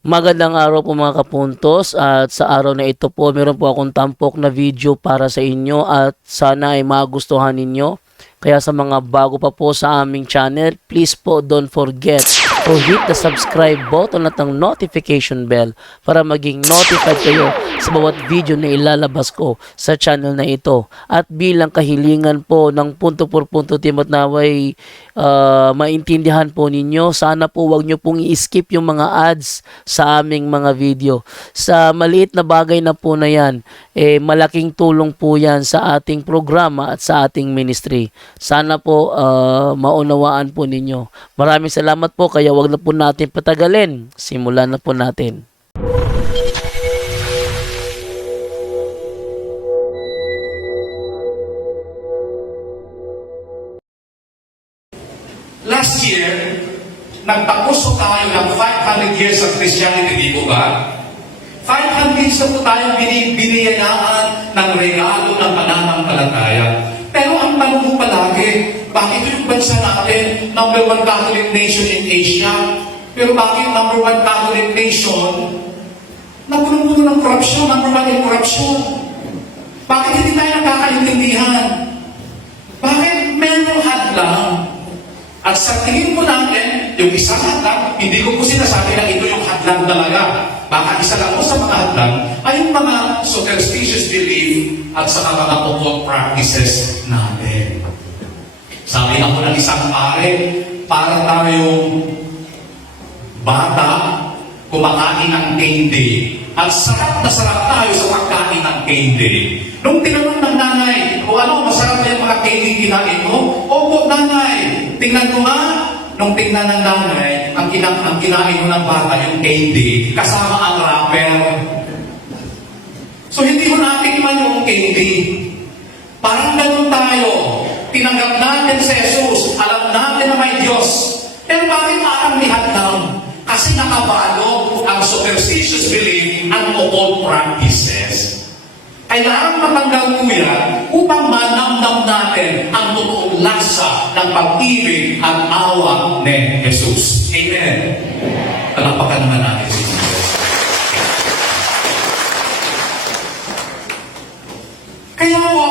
Magandang araw po mga kapuntos, at sa araw na ito po meron po akong tampok na video para sa inyo at sana ay magustuhan ninyo. Kaya sa mga bago pa po sa aming channel, please po don't forget to hit the subscribe button at ang notification bell para maging notified kayo sa bawat video na ilalabas ko sa channel na ito. At bilang kahilingan po ng punto por punto team at naway maintindihan po ninyo, sana po wag nyo pong i-skip yung mga ads sa aming mga video. Sa maliit na bagay na po na yan, malaking tulong po yan sa ating programa at sa ating ministry. Sana po maunawaan po ninyo. Maraming salamat po, kaya wag na po natin patagalin. Simulan na po natin. Last year, nagtapuso tayo ng 500 years of Christianity, di po ba? 500 years na po tayong biniyayaan ng regalo ng pananampalataya. Pero ang tanong po palagi, bakit yung bansa natin, number 1 Catholic nation in Asia, pero bakit number 1 Catholic nation, napuno-puno ng corruption, number 1 in corruption? Bakit hindi tayo nakakaintindihan? Bakit merong hadlang? At sa tingin po natin, yung isang hadlang, hindi ko po sinasabi na ito yung hadlang talaga. Baka isa lang po sa mga hadlang ay yung mga superstitious belief at sa mga occult practices natin. Sabi ako ng isang pare, para tayong bata, kumakain ng candy. At sarap na sarap tayo sa pagkain ng candy. Nung tinanong ng nanay, o ano, masarap na yung mga candy kinain mo? Opo, nanay. Tingnan ko nga, nung tingnan ng nanay, ang kinain mo ng bata, yung candy, kasama ang wrapper. So, hindi mo natikman yung candy. Parang ganun tayo. Tinanggap natin si Jesus, alam natin na may Diyos. Pero bakit parang nihadlang? Kasi nakabalo ang superstitious belief at occult practices. Kailangan matanggal po yan upang manamdam natin ang totoong lasa ng pag-ibig at awa ni Jesus. Amen. Palakpakan naman natin si Jesus. Kaya po,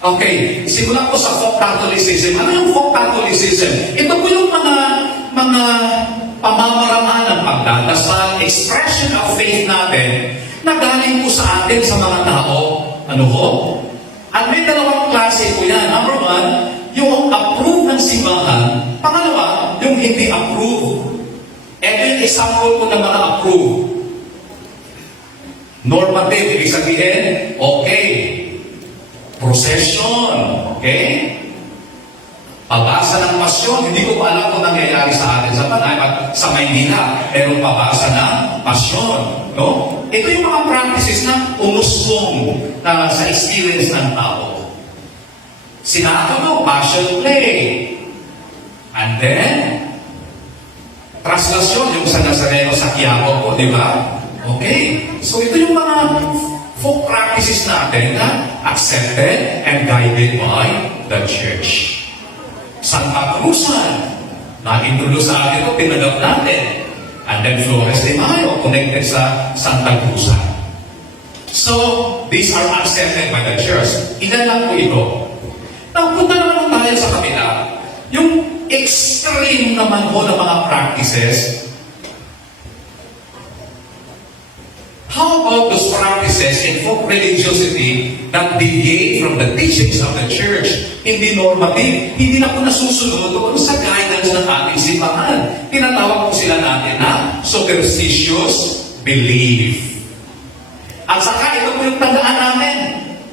okay, simulan ko sa folk Catholicism. Ano yung folk Catholicism? Ito po yung mga pamamaraan ng pagdadasal, expression of faith natin na galing po sa atin sa mga tao. Ano ho? At may dalawang klase po yan. Number 1, yung approve ng simbahan. Pangalawa, yung hindi approve. Ito yung example po ng mga approve. Normative, ibig sabihin, okay. Procession, okay? Pabasa ng pasyon, hindi ko pa alam kung nangyayari sa atin sa Panay at sa Maynila, pero pabasa ng pasyon, no? Ito yung mga practices na umusbong sa experience ng tao. Sinato mo, passion play. And then, translasyon, yung sa Nazareno sa Quiapo po, di ba? Okay, so ito yung mga folk practices natin na accepted and guided by the church. Santa Cruzan, na-introduce sa atin ito, pinagap natin. And then Flores de Mayo, connected sa Santa Cruzan. So, these are accepted by the church. Ilan lang po ito. Now, punta naman tayo sa kabila. Yung extreme naman po ng mga practices. How about those practices in folk religiosity that deviate from the teachings of the church? Hindi normative, hindi na po nasusunod doon sa guidance ng ating simbahan. Tinatawag po sila natin na superstitious belief. At saka ito po yung tandaan natin.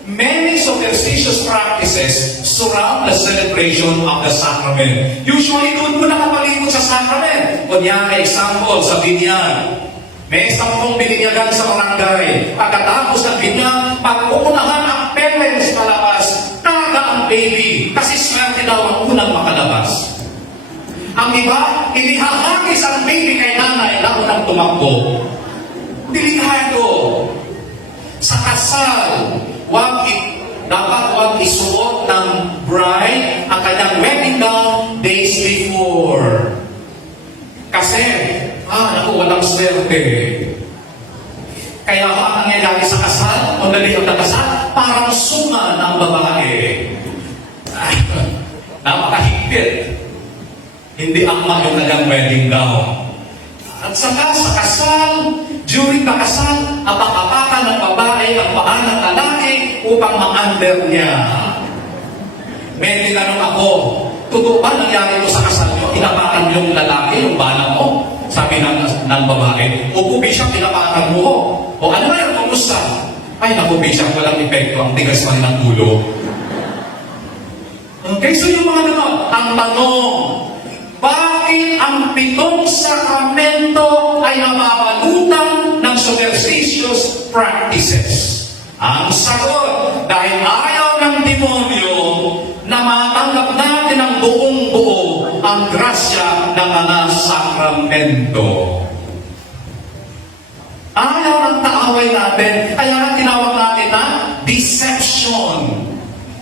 Many superstitious practices surround the celebration of the sacrament. Usually doon po nakapalibot sa sacrament. Kunyari, example, sa binyan. May 10 bininyagan sa barangay. Pagkatapos ng binyag, pag-uunahan ang parents palabas, naga ang baby. Kasi swerte daw ang unang makalabas. Ang iba, inihahagis ang baby kay nanay na unang tumakbo. Delikado. Sa kasal, dapat wag isuot ng bride ang kanyang wedding gown days before. swerte. Kaya ang nangyayari sa kasal, o dali ang kasal, parang sunga ng babae. Napakahigpit. Hindi akma yung kanyang wedding gown. At saka sa kasal, during the kasal, apak-apakan ng babae ang paa ng lalaki upang ma-under niya. May tinanong ako, totoo ba nangyari ito sa kasal nyo? Inapakan yung lalaki, yung bala mo? Sabi ng babae, opo, Bishop, inapakan mo. O ano ba yung kumusta? Ay, naku, Bishop, walang epekto, ang tigas pa rin ng ulo. Okay, so yung mga naman, ang tanong, bakit ang 7 sakramento ay nababalutan ng superstitious practices? Ang sagot, dahil ayaw ng demonyo na matanggap natin ang buong-buo ang grasya ng mga sakramento. Ayaw ng kaaway natin, kaya tinawag natin na deception.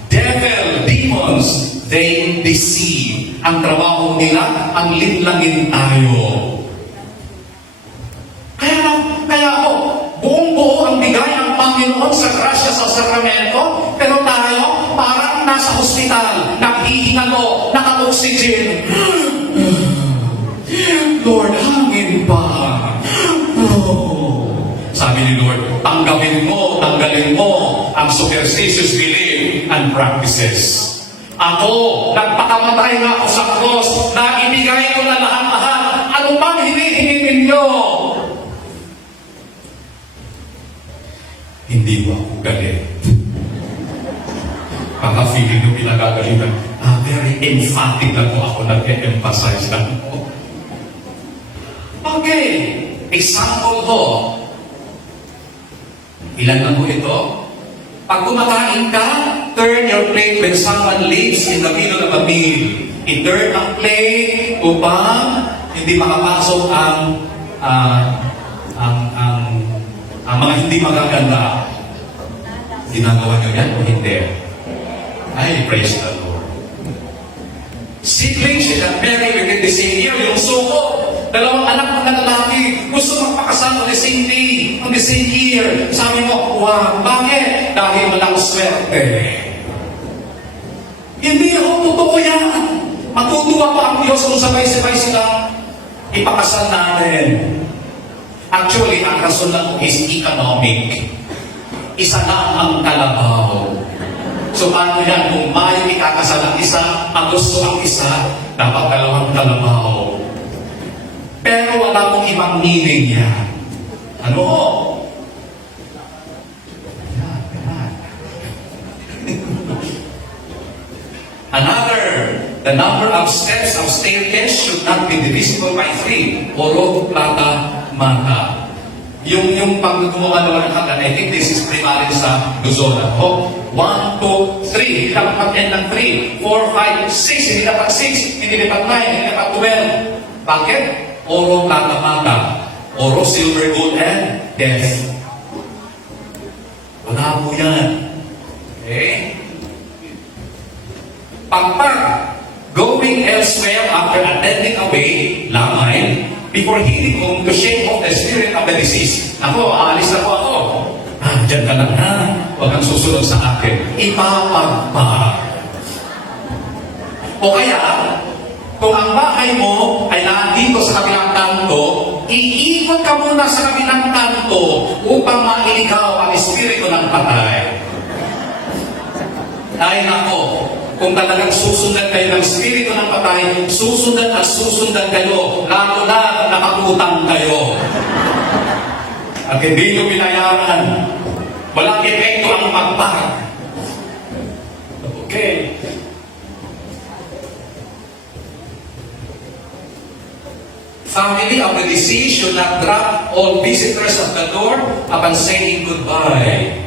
Devil, demons, they deceive. Ang trabaho nila, ang linlangin tayo. Kaya ako, buong-buo ang bigay ng Panginoon sa grasya sa sakramento, pero tayo, parang nasa hospital, naghihingalo, naka-oxygen. Lord, hangin pa. Oh. Sabi ni Lord, tanggalin mo ang superstitious belief and practices. Ako, nagpakamatay nga ako sa cross, na ibigay ko na lahat-lahat. Ano bang hinihingi ninyo? Hindi mo ako galit. Baka feeling nyo pinagagalitan. Very emphatic na po ako, nag-emphasize lang po. Okay, example ko. Ilan na po ito? Pag kumakain ka, turn your plate when someone leaves in the middle of a meal. I-turn ang plate upang hindi makapasok ang mga hindi magaganda. Ginagawa nyo yan o hindi? Ay, praise the Lord. Siblings that marry within the same year, yung suko, dalawang anak ng lalaki, gusto magpakasal on the same day, on the same year. Sabi mo, wow, bakit? Dahil walang swerte. Hindi ako, totoo yan. Matutuwa pa ang Diyos kung sabay-sabay sila ipakasal natin. Actually, ang rason lang is economic. Isa lang ang kalabaw. So paano yan? Kung Mayo ikakasal ang isa, Agosto ang isa, dapat dalawang kalabaw. Pero wala pong ibang meaning yan. Ano? Another, the number of steps of staircase should not be divisible by 3. Oro, plata, mata. Yung pag gumawa naman ng hanggan, I think this is primarily sa Luzon. 1, 2, 3. Hindi dapat mag-end ng 3. 4, 5, 6. Hindi dapat 6. Hindi dapat 9. Hindi dapat 12. Bakit? Oro, plata, mata. Oro, silver, gold, and death. Wala po yan. Okay? Pagpag going elsewhere after attending away, lamay, before heading home to shake off the spirit of the disease. Ako, aalis na po ako. Diyan ka lang ha. Huwag kang susunod sa akin. Ipapagpag. O kaya, kung ang bahay mo ay nandito sa kabilang kanto, iikot ka muna sa kabilang kanto upang mailigaw ang espiritu ng patay. Ay nako, kung talagang susundan kayo ng espiritu ng patay, susundan at susundan kayo, lalo na nakakutang kayo. At hindi nyo binayaran. Walang epekto ang magpag. Okay. Family of the deceased should not drop all visitors at the door upon saying goodbye.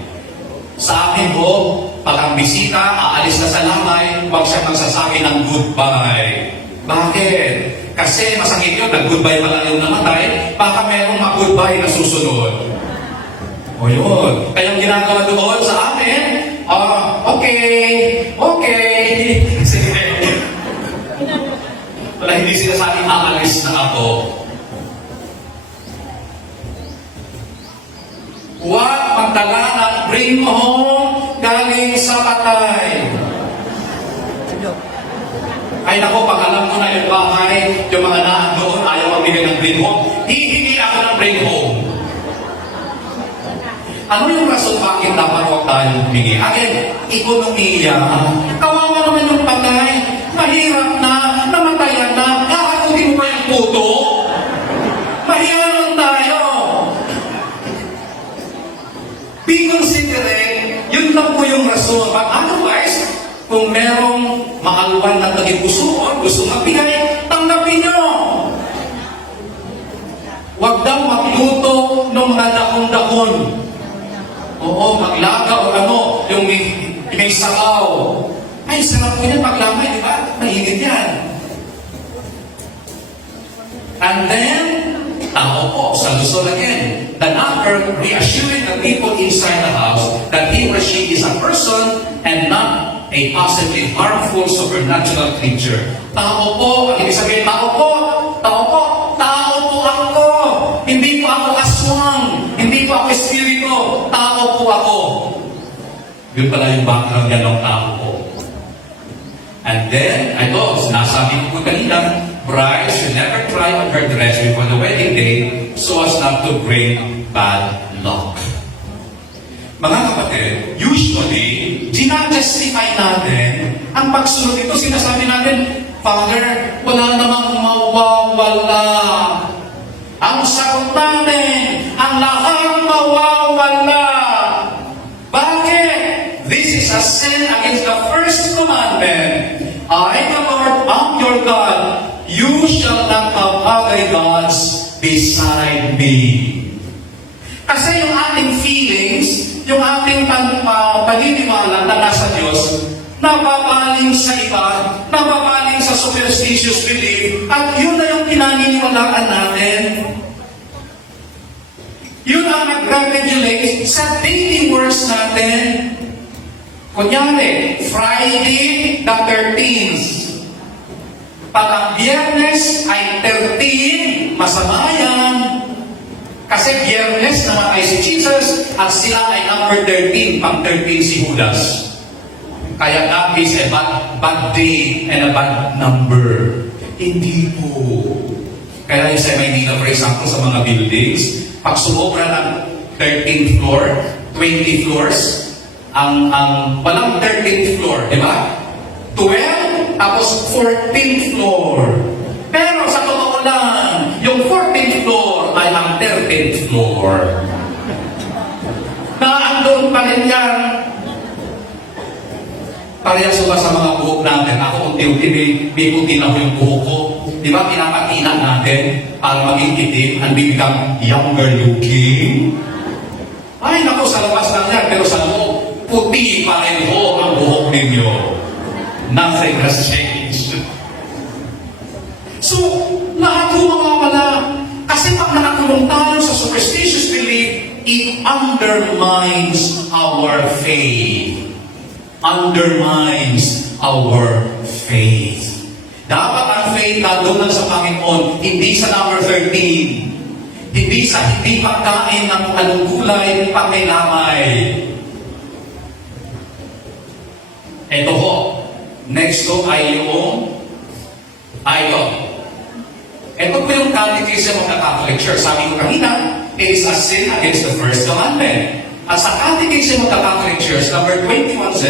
Sa akin po, pag ang bisita, aalis na sa lamay, huwag siya magsasabi ng goodbye. Bakit? Kasi masakit yun, nag-goodbye pa lang yung namatay, baka merong mag-goodbye na susunod. O yun. Kaya yung ginagawa doon sa amin, okay. Wala, hindi sila sa akin aalis na ako. nagdala ng bring home galing sa patay. Ay nako, pag alam ko na yung bahay, yung mga naan doon, ayaw magbigay ng bring home, hihingi ako ng bring home. Ano yung rason bakit dapat huwag tayo humingi? Again, ekonomiya. Kawawa naman yung patay. Mahirap na, namatayan na, kakakutin mo pa yung puto. Mahirap tayo. Be considerate, yun lang po yung rason. But otherwise, kung merong maaluan na tagipusoon, gusto magbigay, tanggapin nyo. Huwag daw magluto ng mga dahon-dahon. Oo, maglaga o ano, yung may sabaw. Ay, sarap po yan paglamay, di ba? Mainit yan. And then, tao po, sa Luzon again, the number reassuring the people inside the house that he or she is a person and not a possibly harmful supernatural creature. Tao po, ang ibig sabihin, tao po ako. Hindi po ako aswang, hindi po ako espiritu, tao po ako. Yun pala yung background yan ng tao po. And then, nasabi ko kanina, brides should never try on her dress before the wedding day so as not to bring bad luck. Mga kapatid, usually, ginajustify natin ang pagsunod ito. Sinasabi natin, Father, wala namang mawawala. Ang sagot natin, ang lahat mawawala. Bakit? This is a sin against the first commandment. I, the Lord, am your God. You shall not have other gods beside me. Kasi yung ating feelings, yung ating paniniwala na nasa Diyos, napapaling sa iba, napapaling sa superstitious belief, at yun na yung pinaniniwalaan natin. Yun ang nag-regulate sa daily works natin. Kunyari, Friday the 13th. Pag ang Biyernes ay 13, masama yan. Kasi Biyernes namatay si Jesus at sila ay number 13, pang 13 si Judas. Kaya that is a bad day and a bad number. Hindi po. Kaya yung sa Maynila, for example, sa mga buildings, pag sumobra ng 13th floor, 20 floors, ang walang 13th floor, di ba? 12, tapos 14th floor. Pero sa totoo lang, yung 14th floor ay ang 13th floor. Naandun pa rin yan. Parehas ba sa mga buhok natin? Ako unti-unti may puti na yung buhok ko. Di ba pinapatina natin para maging itim and become younger looking? Ay, naku, sa labas lang yan. Pero sa loob, puti pa rin ho ang buhok ninyo. Nothing has changed. So, lahat ho mga wala. Kasi pag nakakulong tayo sa superstitious belief, it undermines our faith. Undermines our faith. Dapat ang faith na doon sa Panginoon, hindi sa number 13. Hindi pagkain ng anong gulay pag may lamay. Ito ho. Next to ay yung idol. Ito po yung catechism of the Catholic Church. Sabi ko kanina, it is a sin against the first commandment. At sa catechism of the Catholic Church, number 21.0,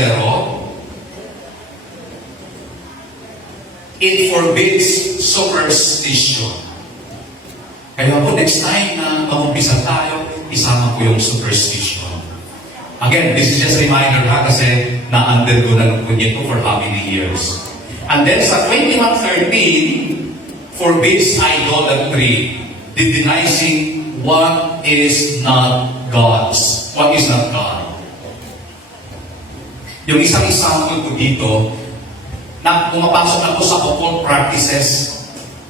it forbids superstition. Kaya po next time na mag-umpisa tayo, isama ko yung superstition. Again, this is just a reminder ha, kasi na-undergo na lang po nito for how many years. And then sa 21.13, forbids idolatry, denying what is not God's. What is not God? Yung isang example ko dito, na pumapasok ako sa occult practices.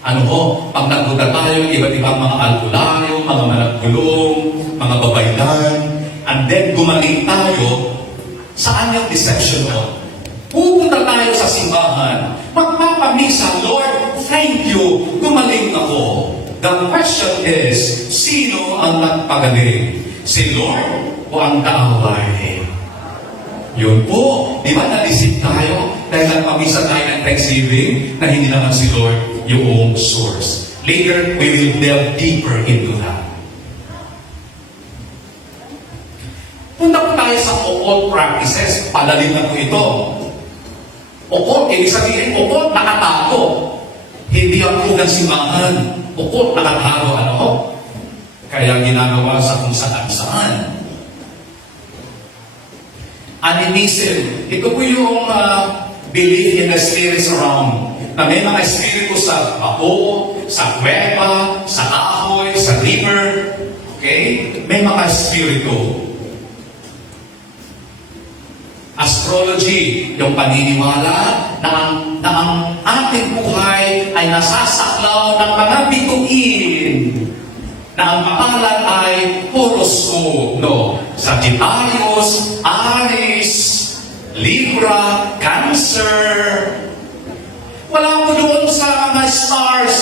Ano ho, pag nagbuda tayo, iba't ibang mga albularyo, mga managulong, mga babaylan, and then gumaling tayo, saan yung deception mo? Pupunta tayo sa simbahan, magpapamisa, Lord, thank you, gumaling ako. The question is, sino ang nagpagaling? Si Lord o ang kaaway? Yun po. Di ba nalisip tayo dahil nagpamisa tayo ng Thanksgiving na hindi naman si Lord yung source. Later, we will delve deeper into that. Punta po tayo sa occult practices. Palalim na po ito. Occult, ibig sabihin, occult nakatago. Hindi ang ng simbahan. Occult nakatago, ano? Kaya ginagawa sa kung saan-saan. Animism. Ito po yung belief in the spirits around. Na may mga espiritu sa bako, sa kuweba, sa kahoy, sa river. Okay? May mga espiritu. Astrology, yung paniniwala na ang ating buhay ay nasasaklaw ng mga bituin. Na ang pangalan ay horoscope, no? Sagittarius, Aries, Libra, Cancer. Wala po doon sa mga stars.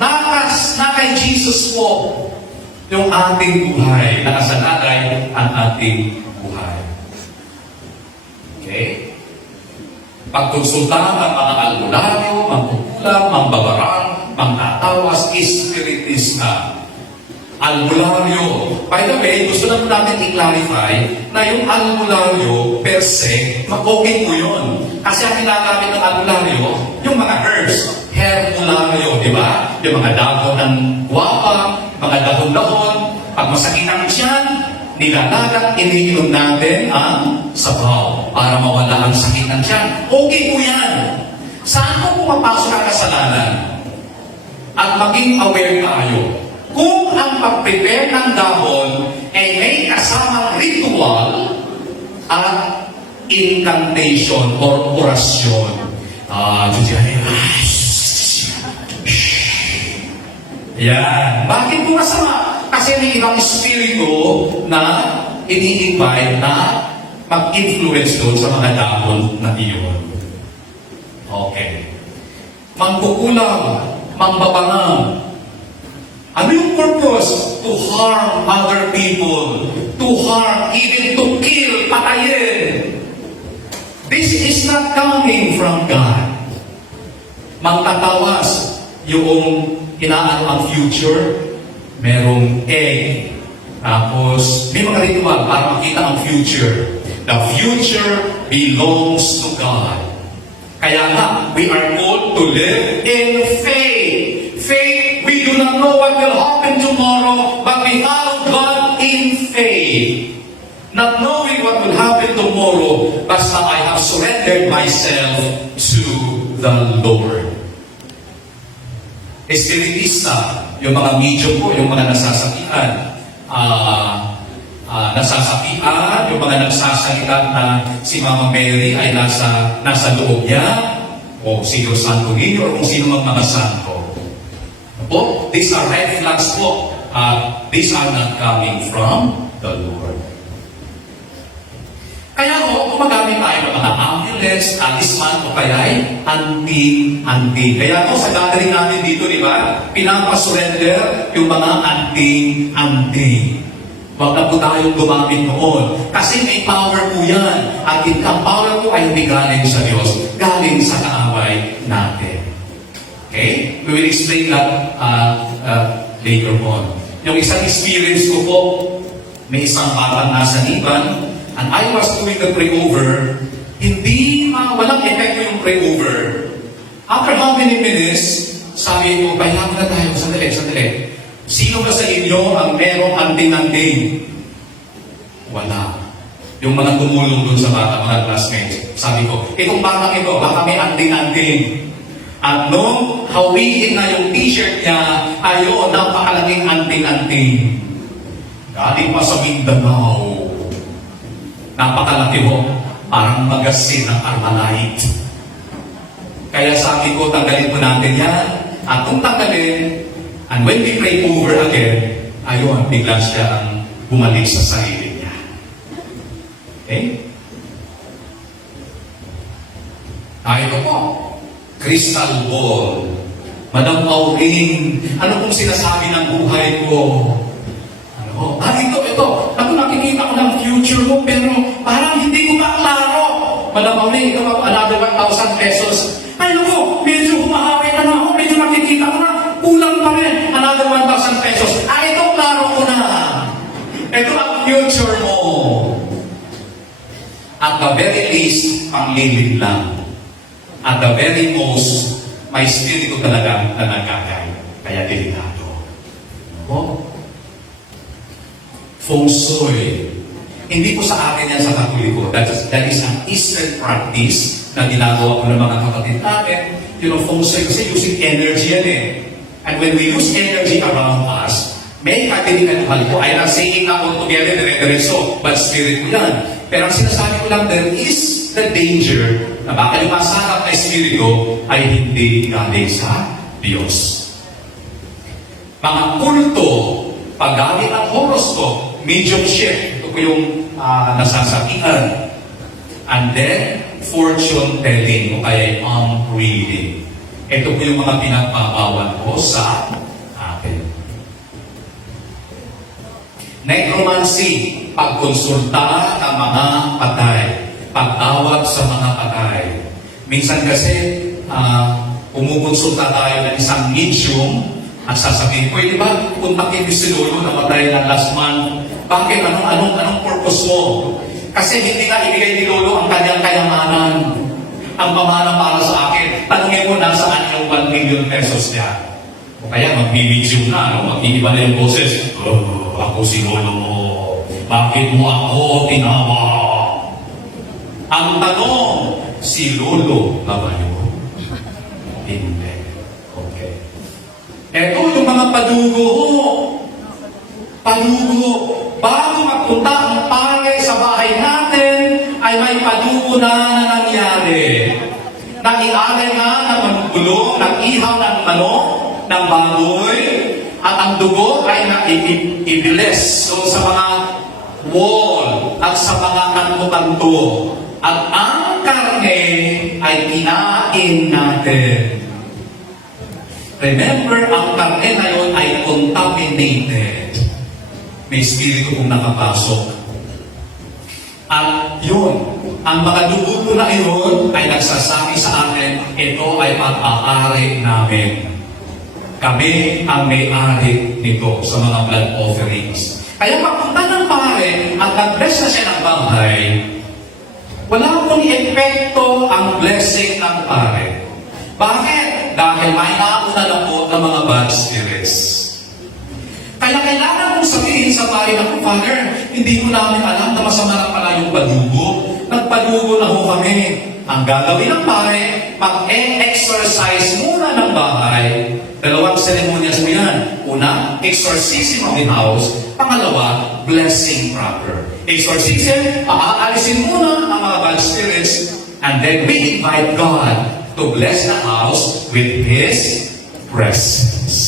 Na kay Jesus po yung ating buhay. Nakasalalay ang ating buhay. Okay? Pagkonsultahan ang mga albularyo, mangkukulam, mangbabarang, mangtatawas, espiritista. Albularyo. By the way, gusto lang natin i-clarify na yung albularyo per se, okay po yun. Kasi ang ginagamit ng albularyo, yung mga herbs, herbularyo, di ba? Yung mga dahon ng guwapa, mga dahon-dahon, pag masakit ang tiyan, nilalagat, iniinom natin ang sabaw para mawala ang sakit ng tiyan. Okay po yan. Saan po pumapasok ang kasalanan? At maging aware tayo. Kung ang pag-prepare ng dahon ay may kasamang ritual at incantation or orasyon. Yan. Bakit po masama? Kasi may ibang espiritu na ini-invite na mag-influence doon sa mga dahon na iyon. Okay. Mangkukulam, mangbabangang. Ano yung purpose? To harm other people. To harm, even to kill, patayin. This is not coming from God. Magtatawas yung inaano ang future, merong egg. Tapos, may mga ritual para makita ang future. The future belongs to God. Kaya nga, we are called to live in faith. Faith, we do not know what will happen tomorrow, but we follow God in faith. Not knowing what will happen tomorrow, basta I have surrendered myself to the Lord. Espiritista, yung mga medium po, yung mga nasasakian. Nasasakian, yung mga nagsasalita na si Mama Mary ay nasa loob niya, o si Dios Santo Niño, o kung sino mang mga santo. Po, these are red flags po. These are not coming from the Lord. Kaya po, gumagamit tayo ng mga amulets, talisman, o kaya ay anting-anting. Kaya po, sa gathering natin dito, di ba, pinapasurrender yung mga anting-anting. Huwag na po tayong gumamit noon. Kasi may power po yan. At ang power po ay hindi galing sa Diyos, galing sa kaaway natin. Okay? We will explain that later on. Yung isang experience ko po, may isang batang nasa Liban, and I was doing the pray-over, walang epekto yung pray-over. After how many minutes, sabi ko, bayan na tayo, sandali. Sino ba sa inyo ang merong anting-anting? Wala. Yung mga tumulong dun sa bata, mga classmates. Sabi ko, itong batang ito, baka may anting-anting. At nung hawiin na yung t-shirt niya, ayun, napakalaking anting-anting. Galing pa sa Mindanao. Napakalaki mo, parang magasin ng Armalite. Kaya sabi ko, tanggalin po natin yan. At kung tanggalin, and when we pray over again, ayun, bigla siya ang bumalik sa sarili niya. Okay? Ito po, crystal ball. Madam Pauline, ano pong sinasabi ng buhay ko? Ito. Naku, nakikita ko na ng future mo, pero parang hindi ko klaro. Malamang ikaw another 1,000 pesos. Ay naku, medyo humahawi ka na ako, medyo nakikita ko na, kulang pa rin, another 1,000 pesos. Ito, klaro ko na. Ito ang future mo. At the very least, panglilid lang. At the very most, may spirito talaga na nagkakay. Kaya delikado. Oh. Feng Shui. Hindi po sa akin yan sa Katoliko. That is an Eastern practice na ginagawa po ng mga kapatid natin. You know, Feng Shui kasi using energy yan eh. And when we use energy around us, may katilikan naman po. I'm not saying na all together, dire-diretso, but spirit po yan. Pero ang sinasabi ko lang, there is the danger na baka yung masarap na espiritu ay hindi galing sa Diyos. Mga kulto, paggamit ng horoscope, mediumship, ito po yung nasasakian. And then, fortune telling o kaya reading. Ito po yung mga pinagpapawal ko sa atin. Necromancy, pagkonsulta ng mga patay, pagtawag sa mga patay. Minsan kasi, umukonsulta tayo ng isang medium at sasabihin, pwede ba puntakin mo si Lolo na patay na last month? Bakit? Anong purpose mo? Kasi hindi na ibigay ni Lolo ang kanyang kayamanan. Ang pamana para sa akin. Tanungin mo nasaan yung 1 million pesos niya. O kaya mag-medium na, mag-iiba na yung boses. Ako si Lolo mo. Bakit mo ako tinawag? Ang tanong, si Lolo na ba yun? Hindi. Okay. Eto yung mga padugo. Padugo. Bago magpunta ang pare sa bahay natin, ay may padugo na nangyari. Nag-ialay nga ng manugulong, nag-ihaw ng manok, ng baboy, at ang dugo ay ibiles doon sa mga wall at sa mga kanto-kanto. At ang karne ay kinain natin. Remember, ang karne na yun ay contaminated. May spirito kong nakapasok. At yun, ang mga dugo ko na yun ay nagsasabi sa akin, ito ay pag-aari namin. Kami ang may-ari nito sa mga blood offerings. Kaya pagpunta ng pare at nag-bless na siya ng bahay, wala pong epekto ang blessing ng pare. Bakit? Dahil may nauna na po ng mga bad spirits. Kaya kailangan mong sabihin sa pare na, Father, hindi ko namin alam na masama na pala yung padugo. Nagpadugo na ho kami. Ang gagawin ng pare, mag-exercise muna ng bahay. 2 seremonyas mo yan. Una, exorcism of the house. Pangalawa, blessing proper. Exorcism, aalisin muna ang mga bad spirits. And then we invite God to bless the house with His presence.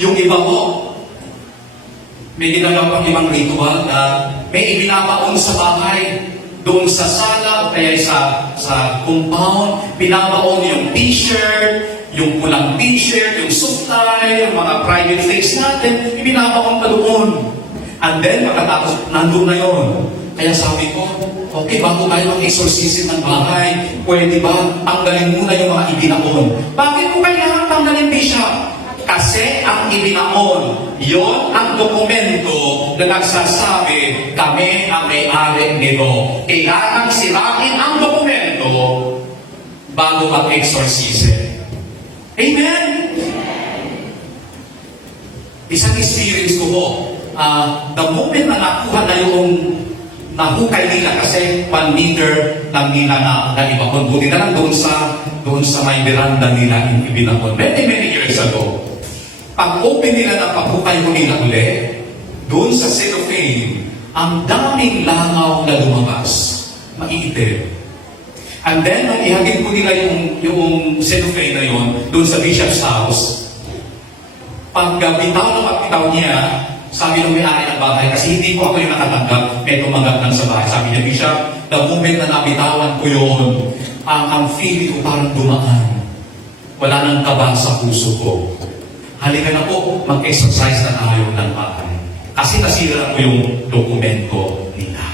Yung iba mo, may ginagawa pang ibang ritual na may ibinabaon sa bahay, doon sa sala, kaya sa compound, binabaon yung t-shirt, yung pulang t-shirt, yung suklay, yung mga private things natin, ibinabaon pa doon. And then, pagkatapos, nandun na yon. Kaya sabi ko, okay, bago tayo mag-exorcism ng bahay, pwede ba tanggalin muna yung mga ibinaon? Bakit mo kailangan tanggalin, Bishop? Kasi ang ibinaon, yon ang dokumento na nagsasabi, kami ang may-ari nito. Kailangan sirain ang dokumento bago mag-exorcism. Amen? Isang experience ko po, the moment na nakuha na yung nahukay nila kasi 1 meter lang nila na ibakon. Buti na lang doon sa may veranda nila yung ibinakon. Many years ago. Pag-open nila ng paghukay mo nila uli, doon sa cellophane, ang daming langaw na lumabas. Maiitim. And then, nung ihagin ko nila yung cellophane na yun, doon sa bishop's house, pag bitaw niya, sabi ng may-ari ng bahay, kasi hindi ko ako yung nakatanggap, may tumanggap lang sa bahay. Sabi niya, Bishop, the moment na nabitawan ko yun, ang feeling ko parang dumaan. Wala nang kaba sa puso ko. halika na po, mag-exercise na tayo ng bahay. Kasi nasira po yung dokumento nila.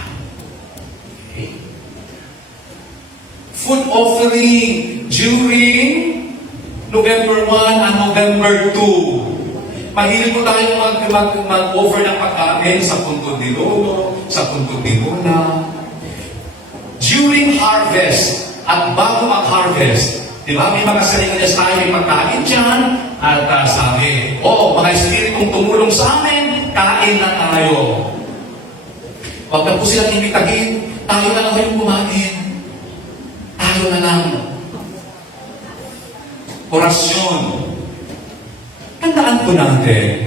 Okay. Food offering during November 1 and November 2. Mahilig po tayo mag-offer ng pagkain sa Punto de Lolo, sa Punto de Luna. During harvest, at bago mag-harvest, di ba, may mga salinas tayo, may pagkain dyan, at sabi, mga espiritong tumulong sa amin, kain na tayo. Huwag na po silang imitahin, tayo na lang kayong kumain. Tayo na lang. Orasyon. Tandaan po natin,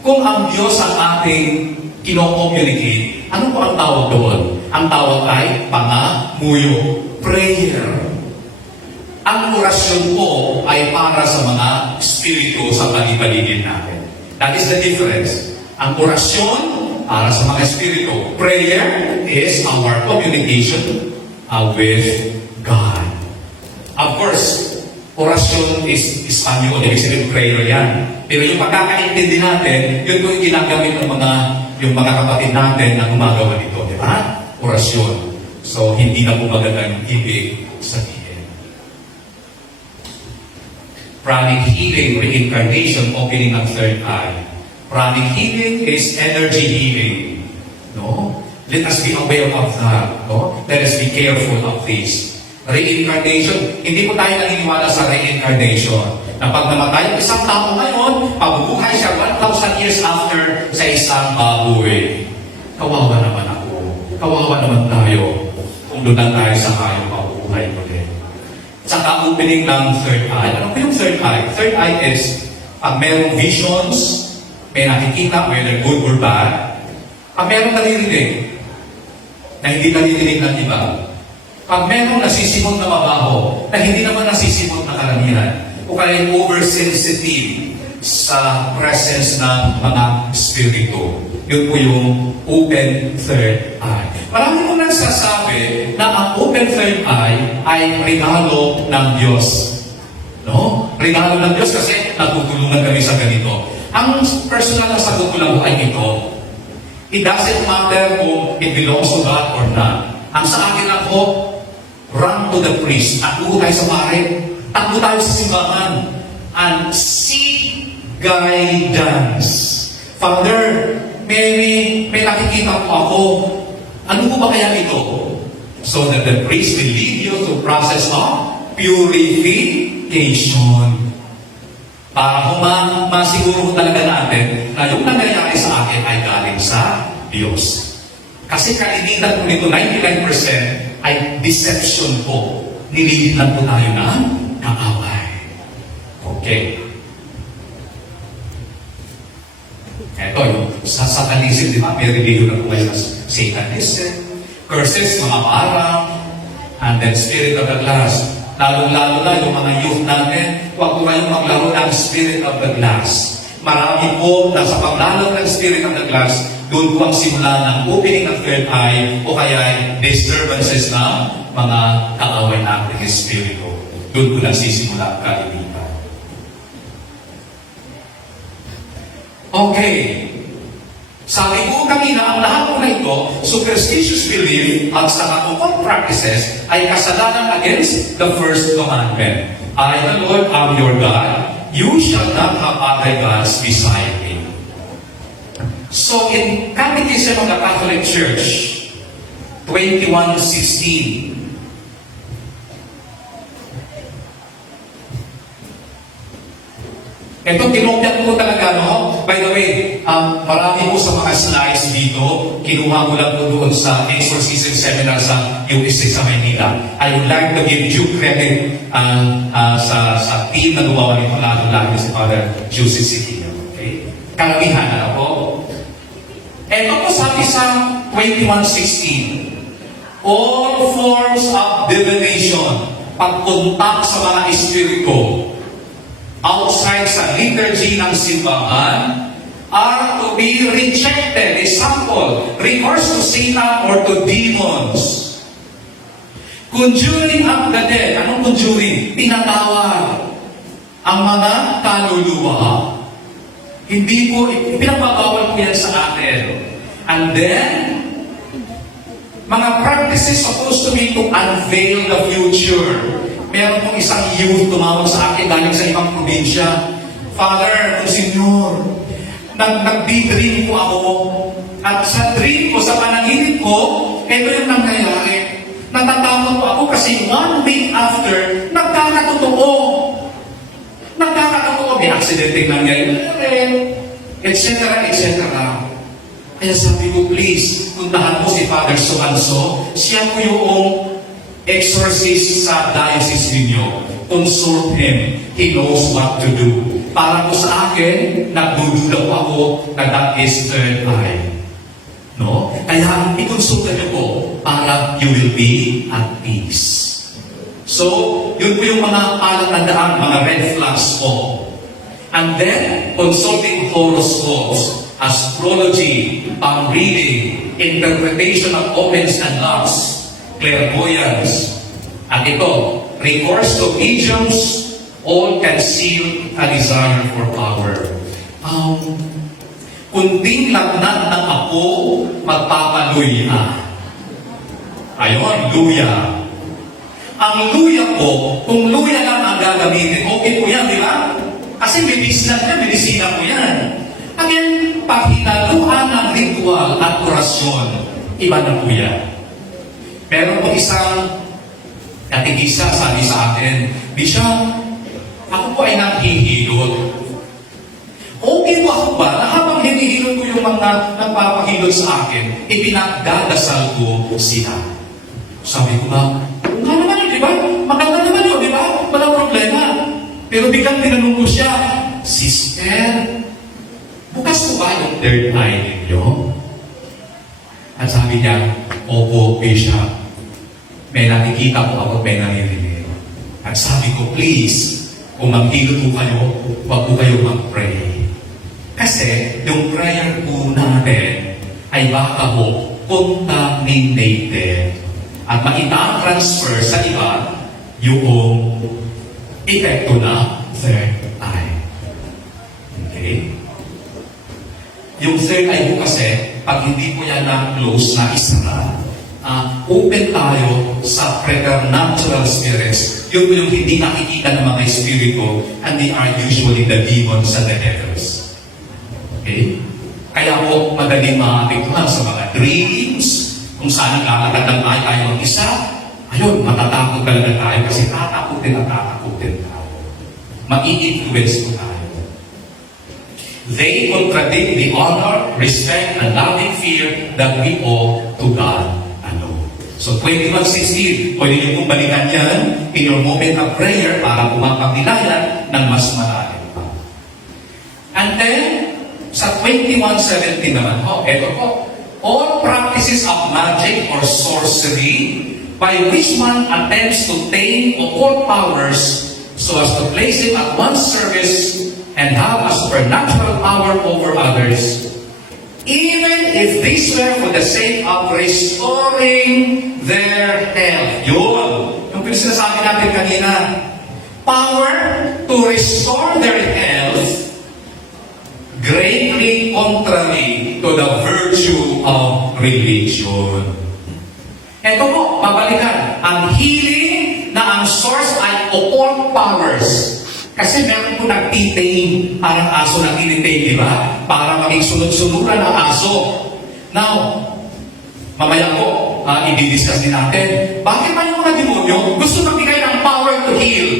kung ang Diyos ang ating kino-communicate, ano po ang tawag doon? Ang tawag ay pangamuyo, prayer. Ang orasyon po ay para sa mga spirito sa paligid natin. That is the difference. Ang orasyon para sa mga spirito. Prayer is our communication with God. Of course, orasyon is Espanyol, ibig sabihin prayer yan. Pero yung pagkakaintindi natin, yun po yung ginagamit ng mga kapatid natin na gumagawa nito, di ba? Orasyon. So, hindi na po magandang ibig sabihin. Pranic healing, reincarnation, opening ng third eye. Pranic healing is energy healing. No? Let us be aware of that. No? Let us be careful of this. Reincarnation, hindi po tayo naniniwala sa reincarnation. Na pag namatay, isang tao ngayon, mabubuhay siya 1,000 years after sa isang baboy. Kawawa naman ako. Kawawa naman tayo. Kung doon lang tayo sa kayo, mabubuhay ulit. Saka opening ng third eye. Ano po yung third eye? Third eye is, pag merong visions, may nakikita, whether good or bad, pag merong naririnig, na hindi naririnig ng iba, pag merong nasisimot na mabaho, na hindi naman nasisimot na karamihan, o kaya oversensitive sa presence ng mga spirito. Yun po yung open third eye. Marami po nagsasabi na ang open third eye ay regalo ng Diyos. No? Regalo ng Diyos kasi natutulungan kami sa ganito. Ang personal na sagot ko lang po ay ito. It doesn't matter kung it belongs to God or not. Ang sa akin lang po, run to the priest. Takbo tayo sa pare. Takbo tayo sa simbahan. And seek guidance. Father, may nakikita po ako. Ano po ba kaya ito? So that the priest will lead you to process of purification. Para masiguro talaga natin na yung nangyayari sa akin ay galing sa Diyos. Kasi kalimitan po nito, 99% ay deception po. Nililitlan po tayo ng kaaway. Okay. Ito, yung sa satanism, di ba? May religion na po kayo na Satanism, curses, mga parang, and then spirit of the glass. Lalong-lalo na yung mga youth natin, huwag po kayong maglaro ng spirit of the glass. Marami po na sa paglalaro ng spirit of the glass, doon po ang simula ng opening ng third eye o kaya disturbances ng mga kaaway nating espiritu. Doon po nagsisimula ang kalimitan. Okay. Sabi ko kanina, ang lahat po na ito, superstitious belief at sa katupang practices ay kasalanan against the first commandment. I, the Lord, am your God. You shall not have other gods beside me. So in Catechism of the Catholic Church, 21:16, ito, kinopyan ko talaga, no? By the way, marami po sa mga slides dito, kinuha ko lang po doon sa exorcism seminar sa USC sa Maynila. I would like to give due credit sa team na gumawa nito, lalo si Father Joseph Siquillo. Okay? Karamihan, ano po? Ito po sabi sa 21:16, all forms of divination, pagkontak sa mga espiritu, outside sa liturgy ng simbahan are to be rejected. Example, recourse to Satan or to demons. Conjuring of the dead. Anong conjuring? Tinatawag ang mga kaluluwa. Hindi po, pinagbabawal po yan sa atin. And then, mga practices supposed to be to unveil the future. Meron pong isang youth tumawag sa akin galing sa ibang probinsya. Father, Senyor, nag-dream po ako. At sa dream ko, sa panaginip ko, ito yung nangyayari. Natatakot po ako kasi 1 week after, nagkakatotoo. Nagkakatotoo, may accidenting nangyayari, etc., etc. Kaya sabi ko, please, puntahan mo si Father So-and-so. Siya po yung exorcist sa diocese ninyo. Consult him. He knows what to do. Para po sa akin, nagdududa po ako na that is third eye. No? Kaya ikonsulta niyo po para you will be at peace. So, yun po yung mga palatandaan, mga red flags po. And then, consulting horoscopes, astrology, palm reading, interpretation of omens and locks, clairvoyance. At ito, recourse to mediums, all conceal a desire for power. Kunting lagnat ng ako, magpapaluya. Ayun, luya. Ang luya po, kung luya lang ang gagamitin, okay po yan, di ba? Kasi medisina po yan. Again, pahinaluan ng ritual at orasyon, iba na po yan. Pero kung isang katigisa sabi sa atin, Bishop, ako po ay naghihilot. Okay po ako ba na habang hinihilot ko yung mga nagpapahilot sa akin, ipinagdadasal ko sila? Sabi ko ba, nga naman yun, di ba? Maganda naman yun, di ba? Walang problema. Pero biglang tinanong ko siya, Sister, bukas po ba yung third eye ninyo? At sabi niya, Opo, Bishop. May nakikita po ako, may naririnig. At sabi ko, please, kung maghilot po kayo, huwag po kayo mag-pray. Kasi, yung prayer po natin ay baka po contaminated at maita-transfer sa iba yung epekto na third eye. Okay? Yung third eye po kasi, pag hindi po yan na-close, na isara, open tayo sa preternatural spirits. Yun po yung hindi nakikita ng mga espiritu, and they are usually the demons and the devils. Okay? Kaya po, madaling maapektuhan sa mga dreams, kung saan nagkakatandang tayo mag-isa, ayun, matatakot talaga tayo kasi tatakutin at tatakutin tayo. Mag-i-influence po tayo. They contradict the honor, respect, and loving fear that we owe to God alone. So 21:16, pwede niyo pong balikan yan in your moment of prayer para pumapagnilayan ng mas malalim pa. And then, sa 21:17 naman, eto po, all practices of magic or sorcery by which one attempts to tame occult powers so as to place it at one's service and have a supernatural power over others, even if this were for the sake of restoring their health. Yun. Yung sinasabi natin kanina, power to restore their health greatly contrary to the virtue of religion. Ito po, babalikan. Ang healing na ang source ay occult powers. Kasi meron po nagtitame, parang aso na tinitame, di ba? Para maging sunod-sunuran ang aso. Now, mamaya po, i-discuss din natin, bakit ba yung mga demonyo gusto magbigay ng power to heal?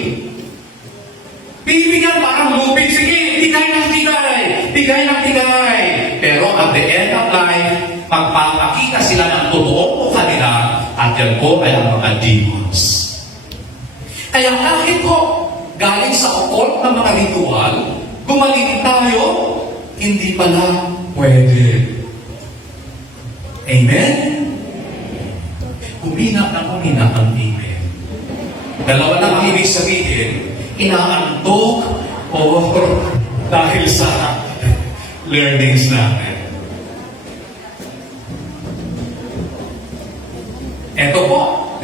Bibigyan parang lupin, sige, bigay ng bigay, bigay ng bigay. Pero at the end of life, magpapakita sila ng totoo po kanila at yan po ay ang mga demons. Kaya kahit po, galing sa occult na mga ritual, gumaling tayo, hindi pala pwede. Amen? Humina ang amen. Dalawa lang ang ibig sabihin, inaantok o dahil sa learnings natin. Ito po,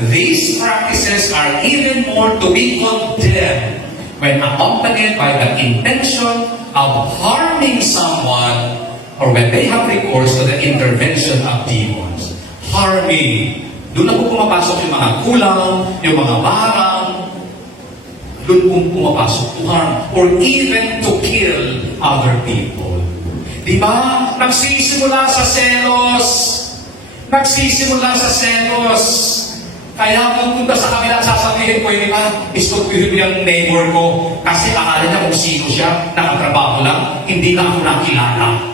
these practices are even more to be condemned when accompanied by the intention of harming someone or when they have recourse to the intervention of demons. Harming. Doon na po pumapasok yung mga kulang, yung mga barang, doon po pumapasok to harm or even to kill other people. Di ba? Nagsisimula sa selos. Nagsisimula sa selos. Kaya pupunta sa kabila, sasabihin ko, di ba? Istupihin yung neighbor ko kasi akala niya kung sino siya, nakatrabaho lang, hindi na ako nakilala.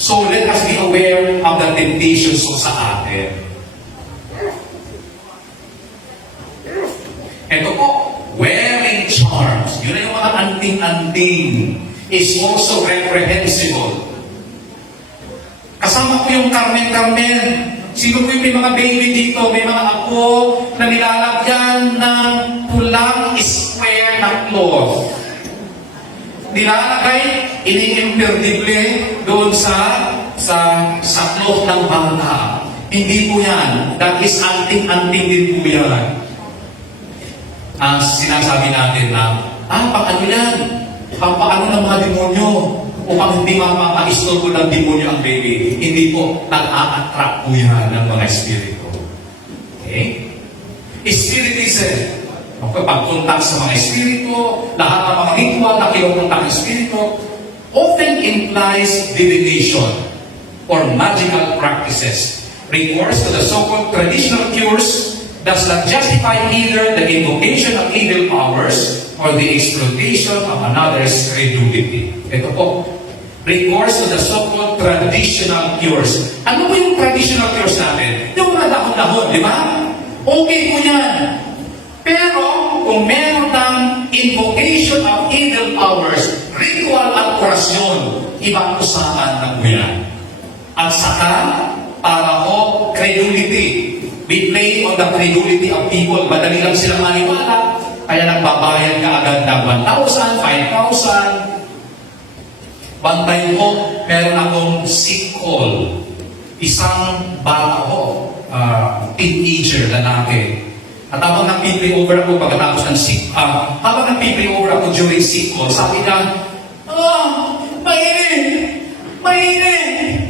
So let us be aware of the temptations po sa atin. Ito po, wearing charms. Yun na yung mga anting-anting is also reprehensible. Kasama ko yung Carmen. Sino po yung may mga baby dito, may mga apo na nilalagyan ng pulang square na cloth. Nilalagay, ini-imperdible doon sa cloth ng bata. Hindi po yan. That is anting-anting din po yan. Sinasabi natin na, paano yan? Paano ng mga demonyo? Upang hindi mapapa-istorbo ng demonyo ang baby. Hindi po, nag-a-attract po yan ng mga espiritu. Okay? Spiritism. Pagpunta sa mga espiritu, lahat ng mga ritual na kinupunta ng espiritu, often implies divination or magical practices. Recourse to the so-called traditional cures does not justify either the invocation of evil powers or the exploitation of another's credulity. Ito po, recourse to the so-called traditional cures. Ano po yung traditional cures natin? Yung mga dahon-dahon, di ba? Okay po yan. Pero, kung meron ng invocation of evil powers, ritual at orasyon, ibang usapan na po yan. At saka, para ko, credulity. We play on the credulity of people. Madali lang silang maniwala. Kaya nagbabayad ka agad ng 1,000, 5,000. One time po, meron akong sick call. Isang bata ko, teenager, lalaki. At habang nag-pray over ako pagkatapos ng habang nag-pray over ako during sick call, sabi niya, mainit! Mainit!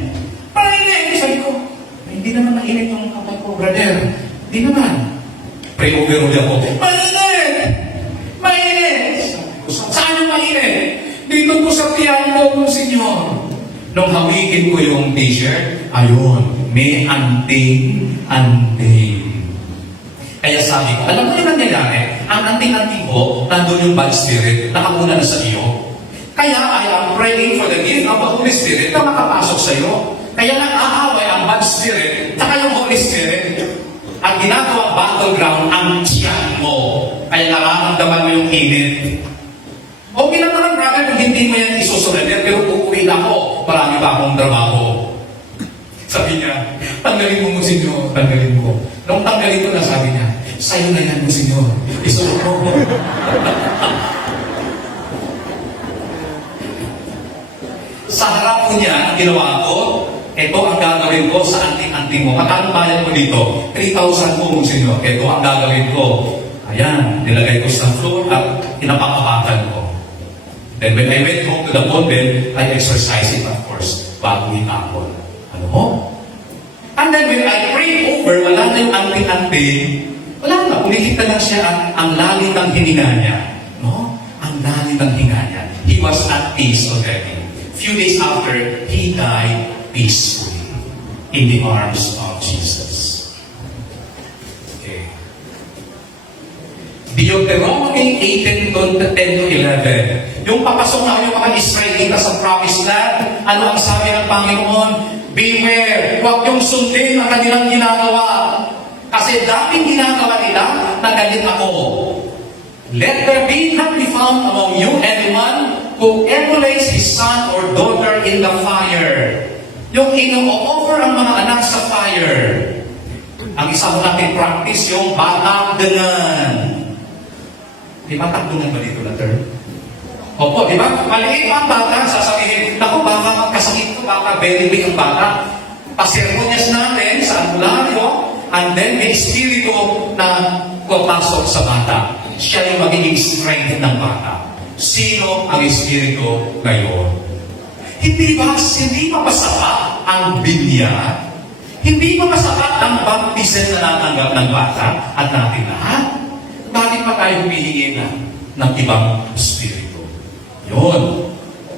Mainit! Sabi ko, hindi naman mainit yung kapag ko, brother. Hindi naman. Pray over ulit ako, mainit! Mainit! Saan yung mainit? Dito po sa tiyan ko, Senyor. Nung hawikin ko yung t-shirt, ayun, may anting-anting. Kaya sabi ko, alam mo yung nangyayari? Ang anting-anting ko, nandun yung bad spirit, nakakuna na sa iyo. Kaya I am praying for the gift of the Holy Spirit na makapasok sa iyo. Kaya nag-aaway ang bad spirit, saka yung Holy Spirit. Ang ginagawa battleground, ang tiyan mo. Kaya nararamdaman mo yung init. Okay lang naman, brother, kung hindi mo yan isusurrender, pero uuwi na ako. Marami pa akong trabaho. Sabi niya, tanggalin mo mo, Senyor, tanggalin mo. Nung tanggalin ko na, sabi niya, sa'yo na yan mo, Senyor. Isuot mo ko. Sa harap ko niya, ang ginawa ko, ito ang gagawin ko sa anting-anting mo. Magkano bayad mo dito? 3,000 mo, Senyor. Ito ang gagawin ko. Ayan, nilagay ko sa floor at inapakabakan ko. Then when I went home to the convent, I exercised it, of course, bago itapon. Ano mo? And then when I prayed over, wala na yung anting-anting, wala na, pumilit na lang siya ang lalim ng hininga niya. No? Ang lalim ng hininga niya. He was at peace already. Few days after, he died peacefully in the arms of Jesus. Okay. Deuteronomy 18:10-11. Yung papasok na yung mga Israelita sa promised land, ano ang sabi ng Panginoon? Beware, huwag yung sundin ang kanilang ginagawa. Kasi dating ginagawa nila, nagalit ako. Let there be not be found among you anyone who emulates his son or daughter in the fire. Yung ino-offer ang mga anak sa fire. Ang isa mo natin practice, yung batakdangan. Di ba takdangan ba dito na term? Opo, di ba? Maliit ang bata, sasabihin, naku, baka magkasakit ko, baka very weak ang bata. Pasermonyas natin sa albularyo, and then may espiritu na papasok sa bata. Siya yung magiging strength ng bata. sino ang Espiritu ngayon. Hindi ba sapat ang Biblia? Hindi ba sapat ang baptism na natanggap ng bata at natin lahat? Bakit pa tayo humihingi ng ibang Espiritu? Yun.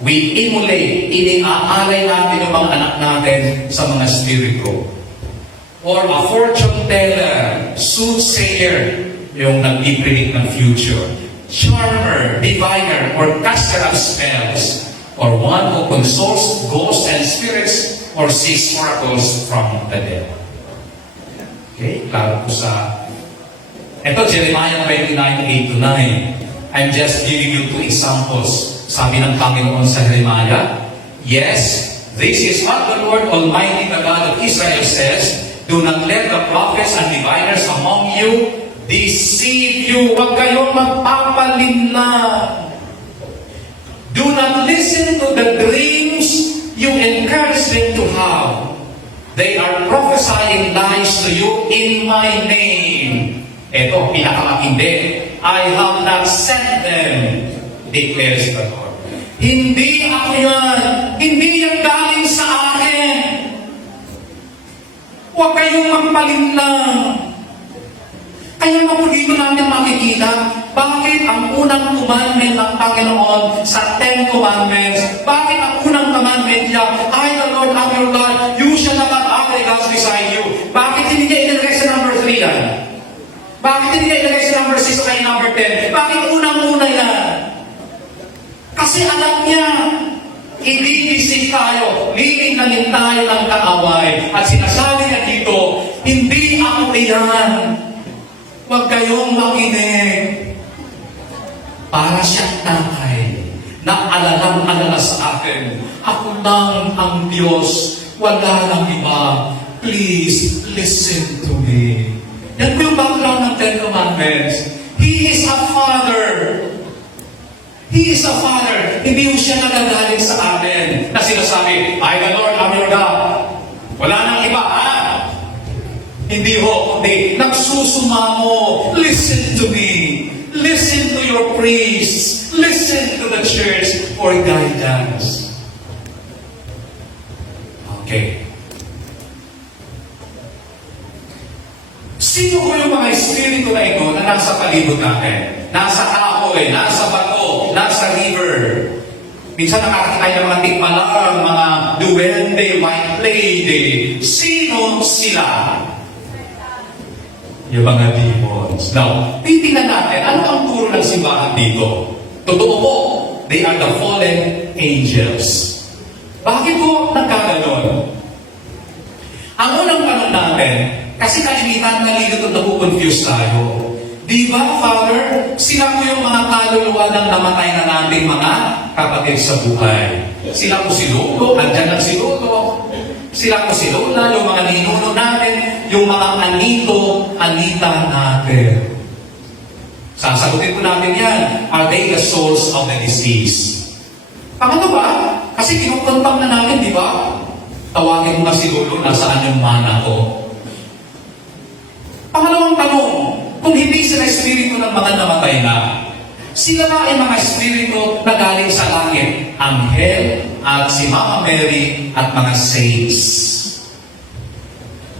We emulate, iniaalay natin yung mga anak natin sa mga Espiritu. Or a fortune teller, soothsayer, yung nag-predict ng future. Charmer, diviner, or caster of spells, or one who consults ghosts and spirits, or sees oracles from the dead. Okay, klaro po sa... Ito, Jeremiah 29:8-9. I'm just giving you 2 examples. Sabi ng Panginoon sa Jeremiah, yes, this is what the Lord Almighty, the God of Israel says, do not let the prophets and diviners among you deceive you. Huwag kayong magpapalinlang. Do not listen to the dreams you encourage them to have. They are prophesying lies to you in my name. Ito, pinakamatindi. I have not sent them, declares the Lord. Hindi ako yan. Hindi yan galing sa akin. Huwag kayong magpalinlang. Kaya nga po dito natin makikita, bakit ang unang commandment ng Panginoon sa 10 Commandments, bakit ang unang commandment niya, I, the Lord, am your God, you shall not have other gods beside you. Bakit hindi niya inilagay sa number 3 yan? Bakit hindi niya ilagay sa number 6 o kaya number 10? Bakit unang-una yan? Kasi alam niya, ibibisig tayo, lilinangin tayo ng kaaway. At sinasabi niya dito, hindi ako iyan. Huwag kayong makinig. Para siyang tatay na alalang-alala sa akin. Ako lang ang Diyos. Wala lang iba. Please, listen to me. Yan po yung background ng 10 Commandments. He is a father. He is a father. Hindi mo siya nagagaling sa atin na sinasabi, I, the Lord, am your God. Wala nang iba, ha? Hindi ho, kundi nagsusumamo. Listen to me. Listen to your priests. Listen to the church for guidance. Okay. Sino ko yung mga espiritu na ito na nasa palibot natin? Nasa kahoy, nasa bato, nasa river. Minsan nakakita ng mga tikmalang, mga duwende, white lady. Sino sila? Yung mga demons. Now, titingnan natin, ano ang turo ng simbahan dito? Totoo po, they are the fallen angels. Bakit po nagkaganon? Ang unang tanong natin, kasi kalimitan nalilito na confuse tayo. Di ba, Father, sila po yung mga kaluluwa ng namatay na nating mga kapatid sa buhay. Sila po si Lolo, andyan lang si Lolo. Sila po si Lola, yung mga ninuno natin, yung mga anita natin. Sasagutin po natin yan. Are they the souls of the deceased? Pangalawa, kasi kinukontang na natin, di ba? Tawagin mo na si Lolo, nasaan yung mana ko? Pangalawang tanong, kung hindi sila espiritu ng mga namatay na, sila ba ay mga espiritu na galing sa langit? Anghel at si Mama Mary at mga saints.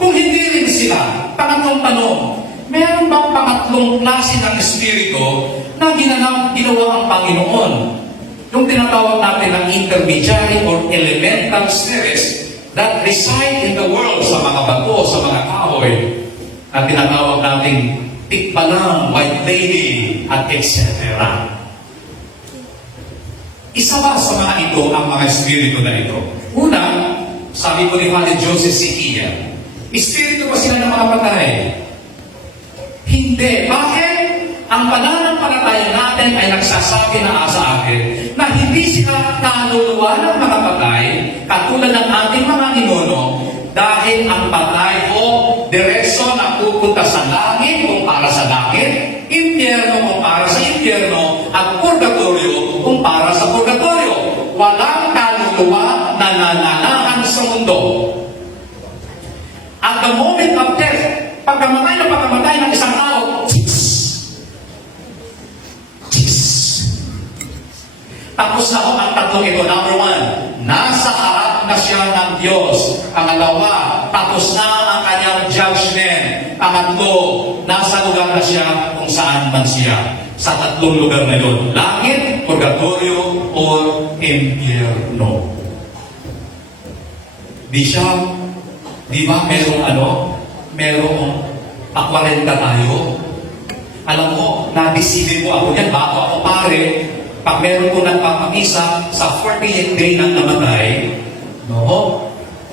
Kung hindi rin sila, pangatlong tanong, meron bang pangatlong klase ng espiritu na ginawa ang Panginoon? Yung tinatawag natin ng intermediary or elemental spirits that reside in the world sa mga bato, sa mga kahoy, at tinatawag nating tikbalang, white lady, at etc. Isa ba sa mga ito ang mga espiritu na ito? Una, sabi ko ni Father Joseph Siquia, espiritu ba sila ng mga patay? Hindi. Bakit? Ang pananampalataya natin ay nagsasabi na sa akin na hindi sila kaluluwa ng mga patay katulad ng ating mga ninuno dahil ang patay o diretso na pupunta sa langit kung para sa langit, impyerno kung para sa impyerno, at purgatorio kung para sa purgatorio. Walang kaluluwa na nananahan sa mundo. At the moment of death, pagkamatay ng isang tao, Tapos na ho ang tatlong ito. Number one, nasa harap na siya ng Diyos. Pangalawa, tapos na ang kanyang judgment. Pangatlo, nasa lugar na siya kung saan man siya. Sa tatlong lugar na yun. Langit, purgatorio, or impyerno. Di ba merong akwarenta tayo? Alam mo, nabisibin ko ako yan bago ako pare. Pag meron ko nagpapamisa sa 48th day ng namatay, no?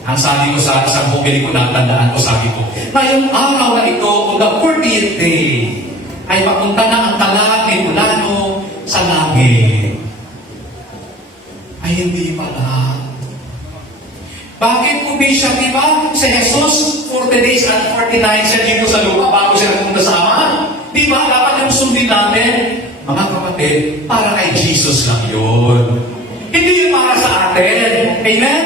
Ang sabi ko sa isang bumili ko, natandaan ko, sabi ko, ngayong araw na ito, on the 40th day, ay papunta na ang talat ni Fulano sa langit. Ay, hindi pala. Bakit po, Bishop, di ba? Si Jesus, 40 days and 40 nights siya dito sa lupa bago siya pumunta sa Ama. Di ba? Dapat yung sundin natin. Mga kapatid, para kay Jesus lang yun. Hindi yung para sa atin. Amen?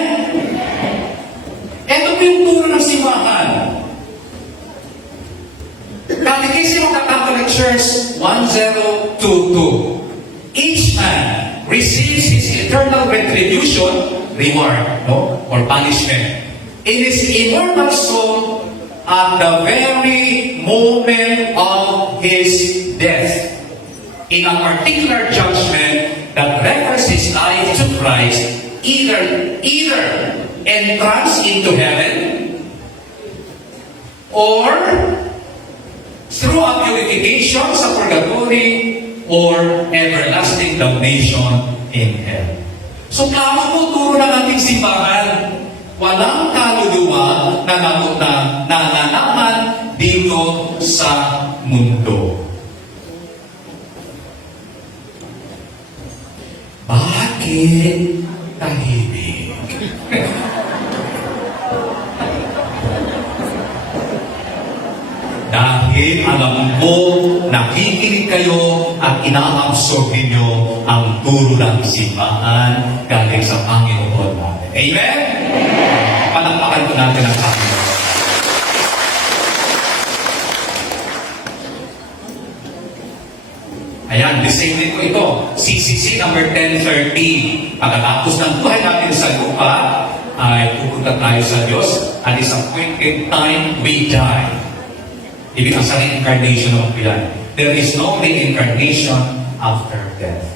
Ito po yung turo ng simbahan. Catechism of the Catholic Church 1022. Each man receives his eternal retribution, reward, or punishment, in his immortal soul at the very moment of his death, in a particular judgment that refers his life to Christ, either entrance into heaven, or through a purification sa purgatory, or everlasting damnation in hell. So, klaro po turo ng ating simbahan, walang kaluluwa na nananaman dito sa mundo. Bakit tahimik? Dahil alam ko, nakikinig kayo at ina-absorb ninyo ang turo ng simbahan galing sa Panginoon natin. Amen? Palakpakan po natin ang Panginoon. Ayan, the same din po ito. CCC number 1030. Pagkatapos ng buhay natin sa lupa, ay pupunta tayo sa Diyos at isang appointed time we die. Ibig sa reincarnation ng pilan. There is no reincarnation after death.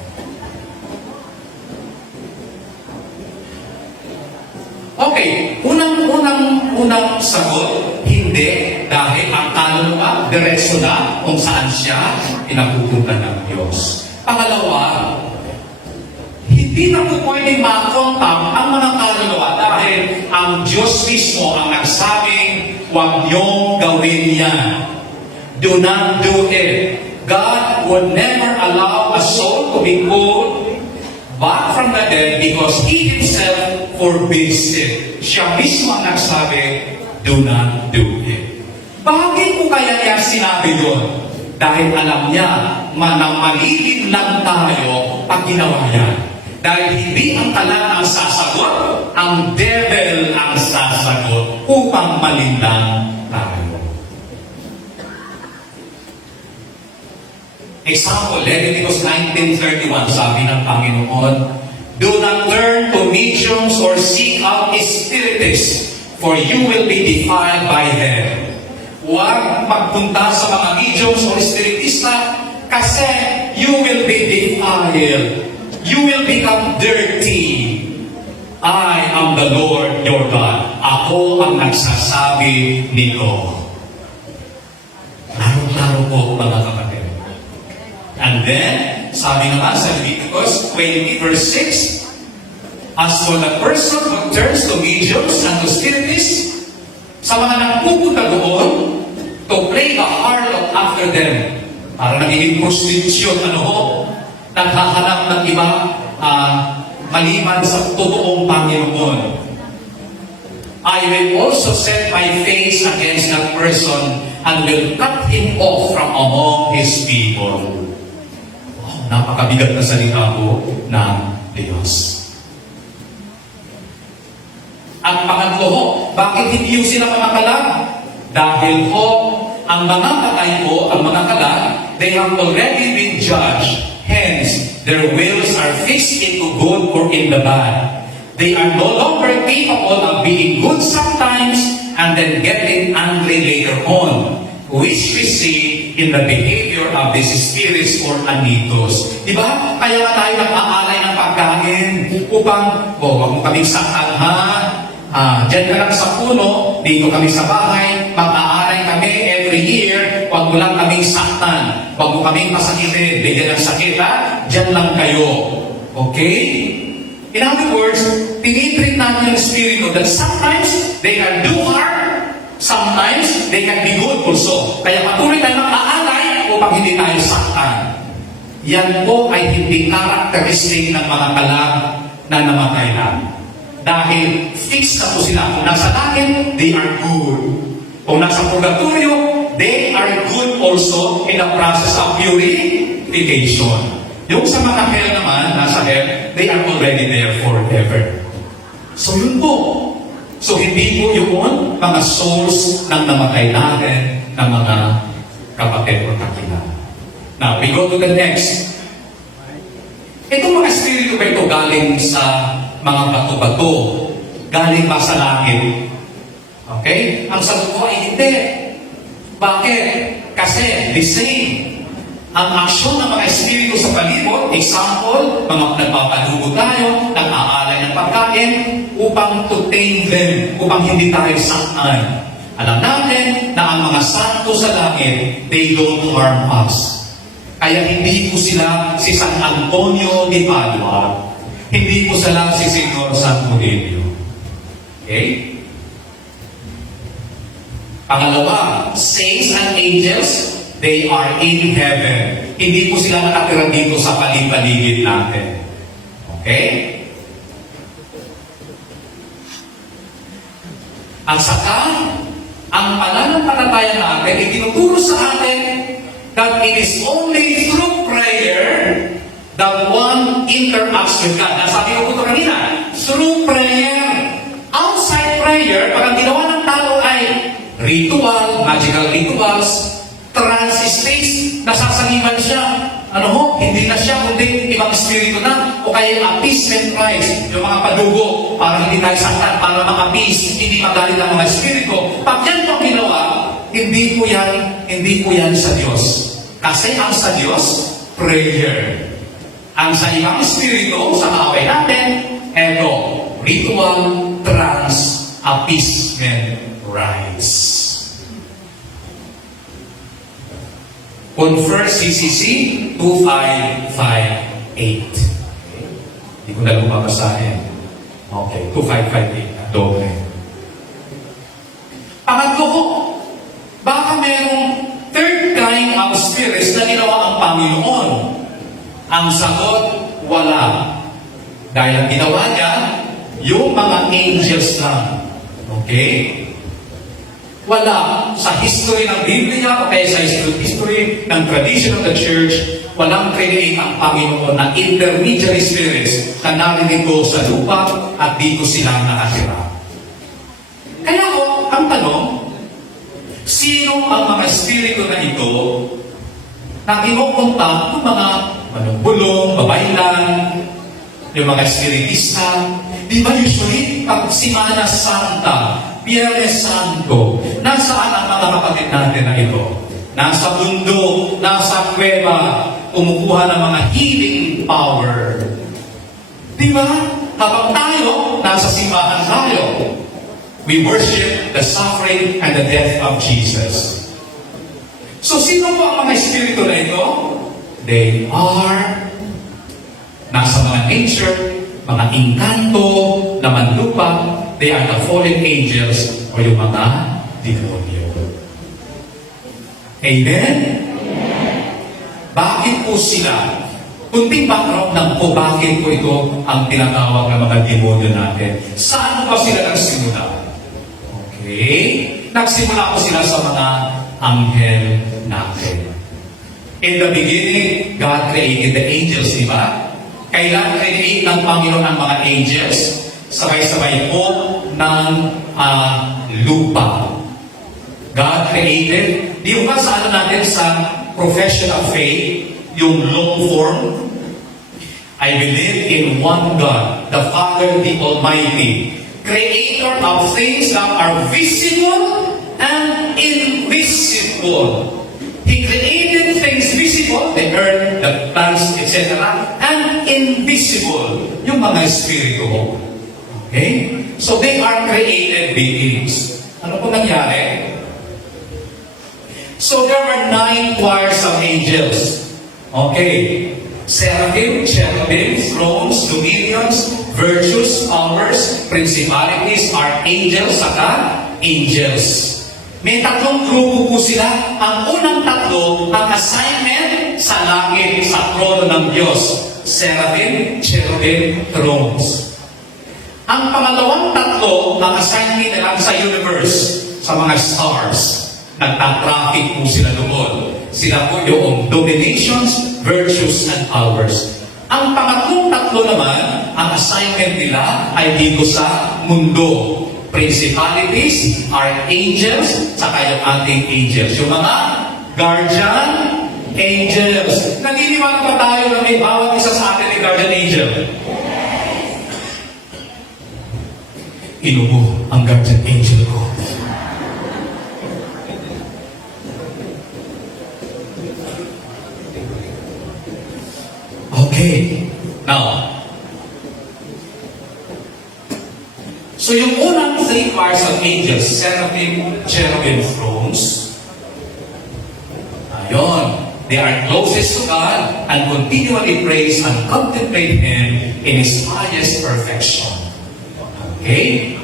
Okay, unang sagot, hindi, dahil ang kaluluwa, diretso na kung saan siya pinapupunta ng Diyos. Pangalawa, hindi na po pwedeng makontak ang mga kaluluwa dahil ang Diyos mismo ang nagsabing, huwag niyong gawin yan. Do not do it. God would never allow a soul to be pulled back from the dead because He Himself forbids it. Siya mismo ang nagsabi, do not do it. Bakit po kaya niya sinabi yun? Dahil alam niya, malilin lang tayo pag ginawa yan. Dahil hindi ang talan ang sasagot, ang devil ang sasagot upang malinlang tayo. Example, Leviticus 19:31, sabi ng Panginoon, do not turn to mediums or seek out spiritists, for you will be defiled by them. Huwag magpunta sa mga mediums or spiritista kasi you will be defiled. You will become dirty. I am the Lord your God. Ako ang nagsasabi nito. Laro-laro po, mga kapatid. And then, sabi naman sa Leviticus 20 verse 6, as for the person who turns to mediums and to spiritists, sa mga nagpupunta doon, to play the harlot after them, para nagiging prostitution, naghahanap ng iba, maliban sa totoong Panginoon. I will also set my face against that person and will cut him off from among his people. Napakabigat na salita po ng Diyos. Ang pangatlo ho, bakit hindi yung sila mga kalag? Dahil ho, ang mga patay po, ang mga kalag, they have already been judged. Hence, Their wills are fixed into good or in the bad. They are no longer capable of being good sometimes and then getting angry later on, which we see in the behavior of these spirits or anitos. Di ba? Kaya nga tayo nag-aalay ng pagkain upang, wag mo kaming sakal ha. Diyan ka lang sa puno, dito kami sa bahay, mag-aalay kami every year, wag mo lang kaming saktan, wag mo kaming pasakitin, bigyan ng sakit ha, diyan lang kayo. Okay? In other words, tinitreat natin yung spirito that sometimes they can do harm, sometimes they can be good also. Kaya patuloy tayo mag-aalay upang hindi tayo saktan. Yan po ay hindi karakteristik ng mga kalag na namatay na. Dahil fixed na po sila. Kung nasa langit, they are good. Kung nasa purgatorio, they are good also in the process of purification. Yung sa mga hell naman, nasa hell, they are already there forever. So yun po. So hindi po yun mga souls ng namatay natin ng mga kapatid o kakila. Now, we go to the next. Itong mga spirito ba ito galing sa mga bato-bato? Galing ba sa langit? Okay? Ang sagot ko ay hindi. Bakit? Kasi the same. Ang aksyon ng mga espiritu sa palibot, example, mga nagpapalubo tayo, nag-aalay ng pagkain, upang to tame them, upang hindi tayo saktan. Alam natin na ang mga santo sa langit, they don't harm us. Kaya hindi po sila si San Antonio de Padua, hindi po sila si Senyor San Mudelio. Okay? Pangalawa, saints and angels, they are in heaven. Hindi po sila nakatira dito sa paligid natin. Okay? Ang saka, ang pananampalataya natin, itinuturo sa atin that it is only through prayer that one interacts with God. Nasabi ko ito kanina, through prayer. Outside prayer, pag ang ginawa ng tao ay ritual, magical rituals, trance states, nasasangiban siya. Ano ho? Hindi na siya, kundi ibang espiritu na. O kaya yung appeasement rites, yung mga padugo, para hindi tayo saktan, para maka-appease, hindi magalit ang mga espiritu. Pag yan po ginawa, hindi po yan sa Diyos. Kasi ang sa Diyos, prayer. Ang sa ibang espiritu, sa kaaway natin, eto, ritual, trance, appeasement rites. On 1 CCC 2558. Hindi ko na lumabasahin. Okay, 2558. Doble. Pangatlo ko, baka merong third kind of spirits na ginawa ang Panginoon. Ang sagot, wala. Dahil ang ginawa niya, yung mga angels lang. Okay? Wala sa history ng Biblia o kaya sa history ng tradition of the church, walang create ang Panginoon na intermediary spirits na naririto sa lupa at dito silang nakatira. Kaya ko, ang tanong, sino ang mga espiritu na ito na kinukontak ng mga manumbulong, babaylan, yung mga espiritista? Di ba usually, pag Semana Santa, Biyernes Santo, nasaan ang mga kapatid natin na ito? Nasa mundo, nasa kuweba, kumukuha ng mga healing power. Di ba? Habang tayo, nasa simbahan tayo. We worship the suffering and the death of Jesus. So, sino po ang mga espiritu na ito? They are nasa mga nature, mga inkanto, na manlupa. They are the fallen angels o yung mga demonyo. Amen? Bakit po sila? Kunting background lang po, bakit po ito ang tinatawag ng mga demonyo natin? Saan pa sila nagsimula? Okay? Nagsimula po sila sa mga anghel natin. In the beginning, God created the angels, di ba? Kailan create ng Panginoon ang mga angels? Sabay-sabay po ng lupa. God created, di ba sa natin sa profession of faith, yung long form, I believe in one God, the Father, the Almighty, creator of things that are visible and invisible. He created things visible, the earth, the plants, etc., and invisible, yung mga espiritu. Okay? So they are created beings. Ano po nangyari? So there were 9 choirs of angels. Okay. Seraphim, cherubim, thrones, dominions, virtues, powers, principalities, archangels, saka angels. May 3 grupo po sila. Ang unang 3, ang assignment sa langit, sa trono ng Diyos. Seraphim, cherubim, thrones. Ang pangalawang 3, ang assignment nila sa universe, sa mga stars. Nagtatraffic po sila doon. Sila po yung dominations, virtues, and powers. Ang pangatlong 3 naman, ang assignment nila ay dito sa mundo. Principalities, archangels, saka yung ating angels. Yung mga guardian angels. Naniniwala pa tayo na may bawat isa sa atin ay guardian angel? Inubo ang guardian angel ko. Okay. Now, so yung unang 3 choirs of angels, seraphim, cherubim, thrones, ayon, they are closest to God and continually praise and contemplate Him in His highest perfection. Okay?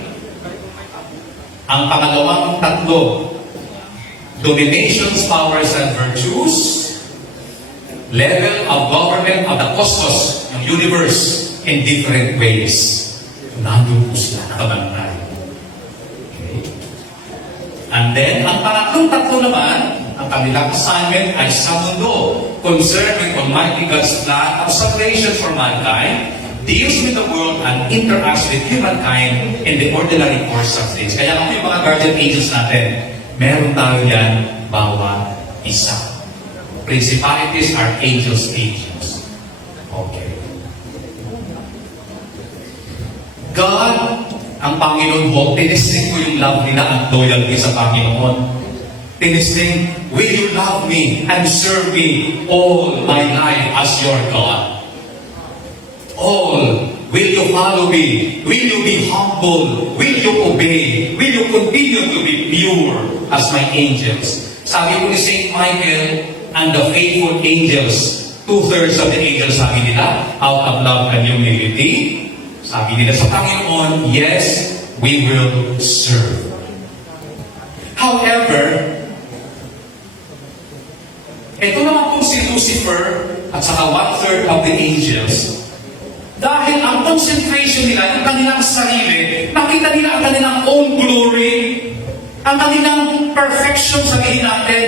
Ang pangalawang 3, dominations, powers, and virtues, level of government of the cosmos, ng universe, in different ways. Nandun po sila nakabantay. Okay. And then, ang pangatlong 3 naman, ang kanilang assignment ay sa mundo, concerned with Almighty God's plan of salvation for mankind, deals with the world and interacts with humankind in the ordinary course of things. Kaya kung yung mga guardian angels natin, meron tayo yan bawat isa. Principalities are angels, angels. Okay. God, ang Panginoon mo, tinisting ko yung love nila at loyalty sa Panginoon. Tinisting, will you love me and serve me all my life as your God? All. Will you follow me? Will you be humble? Will you obey? Will you continue to be pure as my angels? Sabi ko ni Saint Michael, and the faithful angels, 2/3 of the angels, sabi nila, out of love and humility, sabi nila sa Panginoon, yes, we will serve. However, ito naman pong si Lucifer at saka 1/3 of the angels, dahil ang concentration nila, ang kanilang sarili, nakita nila ang kanilang own glory, ang kanilang perfection, sabihin natin,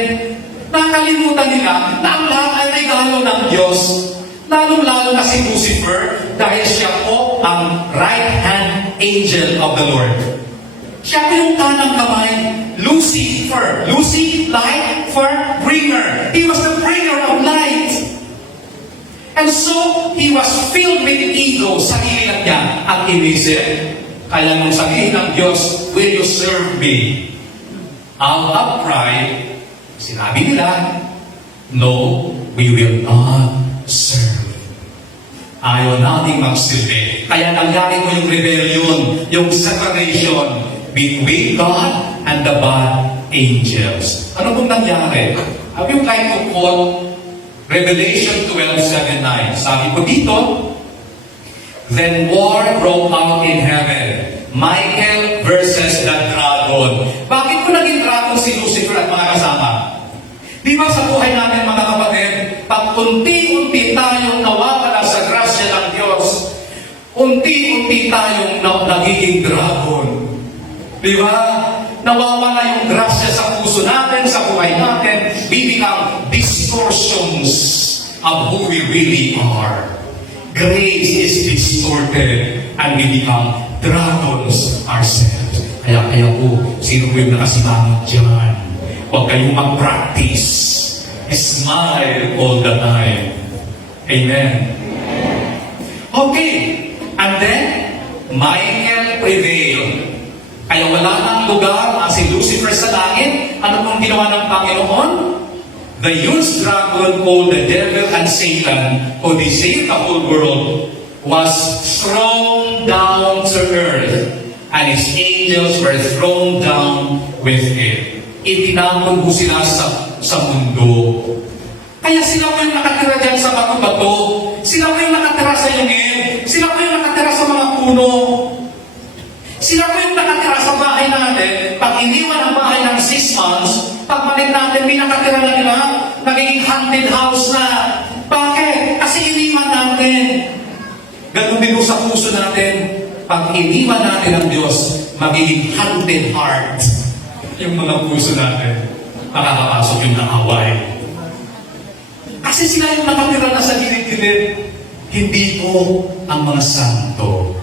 nakalimutan nila na ang lahat ay regalo ng Diyos. Lalong-lalo na si Lucifer dahil siya po ang right-hand angel of the Lord. Siya po yung kanang kamay. Lucifer. Lucy, light, for bringer. He was the bringer of light. And so, he was filled with ego. Sarili lang niya at inisip. Kaya nung sabihin ng Diyos, will you serve me? Out of pride, sinabi nila, no, we will not serve. Ayaw nating magsilbi. Kaya nangyari ko yung rebellion, yung separation between God and the bad angels. Ano pong nangyari? I would like to quote Revelation 12:7-9. Sabi ko dito, then war broke out in heaven. Michael versus the dragon. Bakit ko naging dragon si Lucifer at mga kasama? Di ba sa buhay natin mga kapatid, pag unti-unti tayong nawawala sa grasya ng Diyos, unti-unti tayong nagiging dragon. Di ba? Nawawala yung grasya sa puso natin, sa buhay natin, we become distortions of who we really are. Grace is distorted and we become dragons ourselves. Kaya po, sino po yung nakasimangot dyan? Huwag kayong mag-practice. Smile all the time. Amen. Okay. And then, Michael prevailed. Kaya wala nang lugar si Lucifer sa langit. Ano pong ginawa ng Panginoon? The huge dragon called the devil and Satan, who deceived the whole world, was thrown down to earth, and his angels were thrown down with him. Itinapon po sila sa mundo. Kaya sila po yung nakatira dyan sa bato-bato. Sila po yung nakatira sa yungin. Sila po yung nakatira sa mga puno. Sila po yung nakatira sa bahay natin. Pag iniwan ang bahay ng 6 months, pagbalik natin, may nakatira na nila, nagiging haunted house na. Bakit? Kasi iniwan natin. Ganun din po sa puso natin. Pag iniwan natin ang Diyos, magiging haunted heart. Yung mga puso natin, makakapasok yung naaway. Kasi sila yung nakatira na sa gilid-gilid. Hindi po ang mga santo.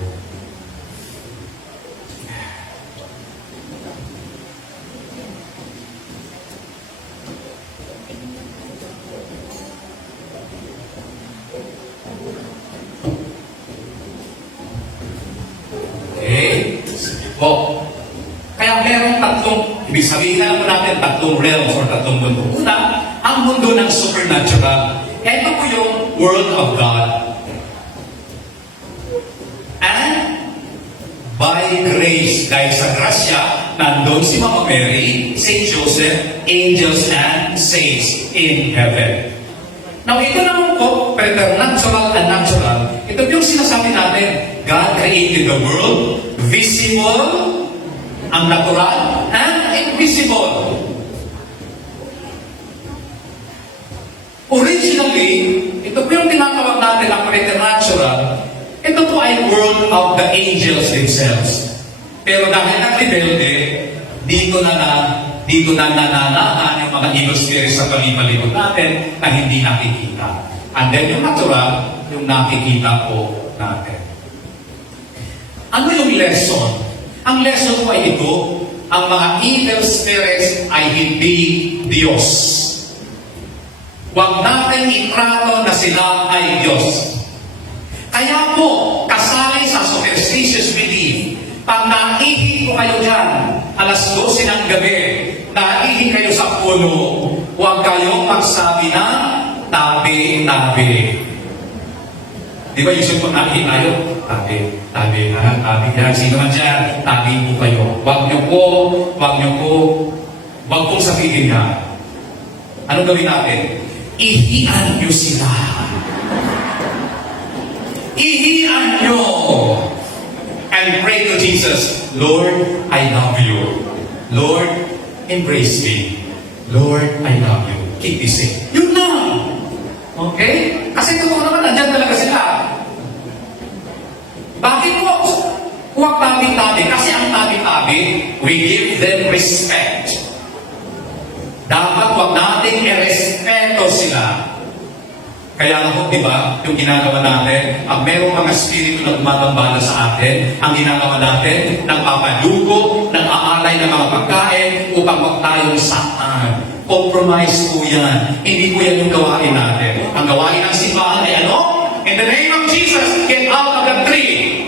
Okay? Sige po. Kaya merong ibig sabihin na po natin, tatlong realms or tatlong mundo. Una, ang mundo ng supernatural. Ito po yung world of God. And by grace, dahil sa grasya, nandun si Mama Mary, Saint Joseph, angels and saints in heaven. Now, ito naman po, preternatural and natural. Ito yung sinasabi natin, God created the world, visible, ang natural, and invisible. Originally, ito po yung tinatawag natin ang preternatural. Ito po ay world of the angels themselves. Pero dahil nag-rebelde, dito na nananahan yung mga evil spirits sa palibot natin na hindi nakikita. And then yung natural, yung nakikita po natin. Ano yung lesson? Ang lesson po ay ito, ang mga evil spirits ay hindi Diyos. Huwag natin itrato na sila ay Diyos. Kaya po, kasali sa superstitious belief, pag naihi po kayo dyan, alas 12 ng gabi, naihi kayo sa puno, huwag kayong magsabi na tabi-tabi. Di ba usually po naihi tayo? Tabi yan. Sino man dyan? Tabi po kayo. Huwag pong sabihin na. Anong gawin natin? Ihian nyo sila. Ihian nyo. And pray to Jesus, Lord, I love you. Lord, embrace me. Lord, I love you. Keep me safe. Yun na. Okay? Kasi totoo naman, nandyan talaga sila. Bakit po? Huwag tabi-tabi. Kasi ang tabi-tabi, we give them respect. Dapat huwag natin i-respeto sila. Kaya nga po, di ba, yung ginagawa natin, pag merong mga spirito na gumagambala sa atin, ang ginagawa natin, nagpapalugo, nag-aalay ng mga pagkain, upang huwag tayong saan. Compromise po yan. Hindi po yan yung gawain natin. Ang gawain ng simbahan ay ano? In the name of Jesus, get out of the tree.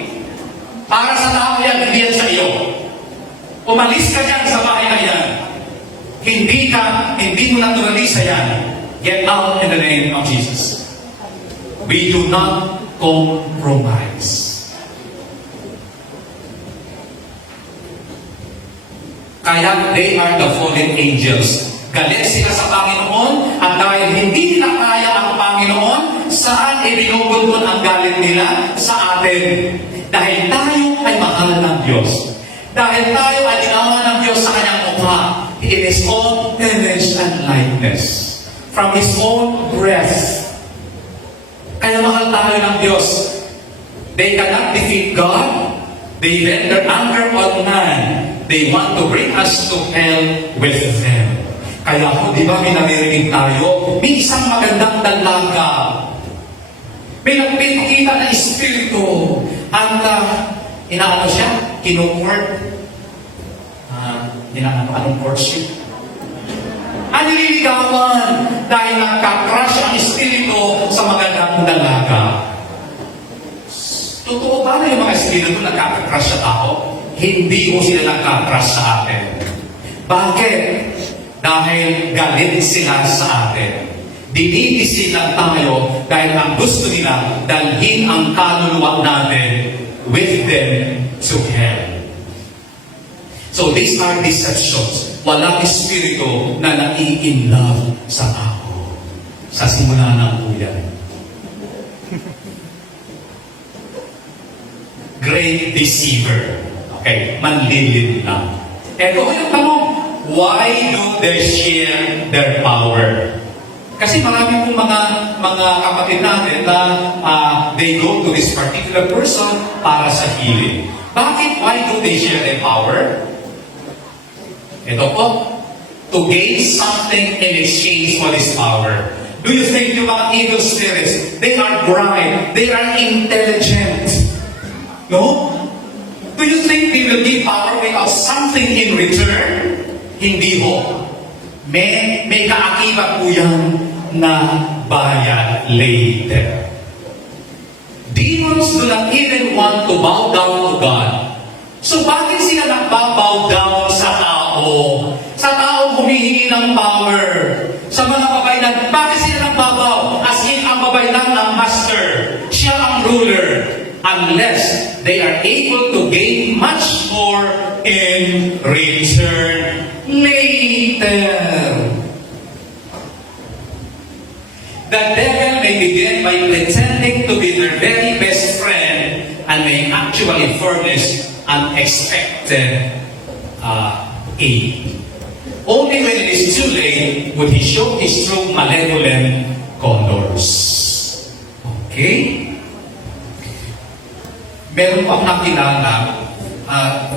Para sa tao yan, hindi yan sa iyo. Umalis ka dyan sa bahay na yan. Hindi mo naturalisa yan. Get out in the name of Jesus. We do not compromise. Kaya they are the fallen angels. Galit sila sa Panginoon at dahil hindi nila kaya ang Panginoon, saan ibinubulbul ang galit nila? Sa atin. Dahil tayo ay mahal ng Diyos. Dahil tayo ay ginawa ng Diyos sa kanyang mukha. In His own image and likeness. From His own breath. Kaya mahal tayo ng Diyos. They cannot defeat God. They vent their anger on man. They want to bring us to hell with them. Kaya po, di ba, may naririnig tayo, may isang magandang dalaga. May nagpipakita na espiritu. At, inaano siya? Kinukort. Anong courtship? Ang nililigawan dahil nagka-crush ang espiritu sa magandang dalaga. ibig sabihin na nagkaka-crush sa tao? Hindi mo sila nagka-crush sa atin. Bakit? Dahil galit sila sa atin. Dinigising lang tayo dahil ang gusto nila dalhin ang kaluluwa natin with them to hell. So these are deceptions. Walang espiritu na nai-in-love sa tao. Sa simula ng buyan. Great deceiver. Okay, manlilin lang. Eto yung tanong, why do they share their power? Kasi marami pong mga kapatid natin na they go to this particular person para sa healing. Bakit? Why do they share their power? Ito po, to gain something in exchange for this power. Do you think yung mga evil spirits, they are bright, they are intelligent? No? Do you think they will give power without something in return? Hindi ho. May kaakibat po yan na bayad later. Demons do not even want to bow down to God. So bakit sila nagbabow down sa tao? Sa tao humihingi ng power. Sa mga babaylan, bakit sila nagbabaw? As in, ang babaylan ang master. Siya ang ruler. Unless they are able to gain much more in return later. The devil may begin by pretending to be their very best friend and may actually furnish unexpected aid. Only when it is too late would he show his true malevolent colors. Okay? Meron pa akong nakilala,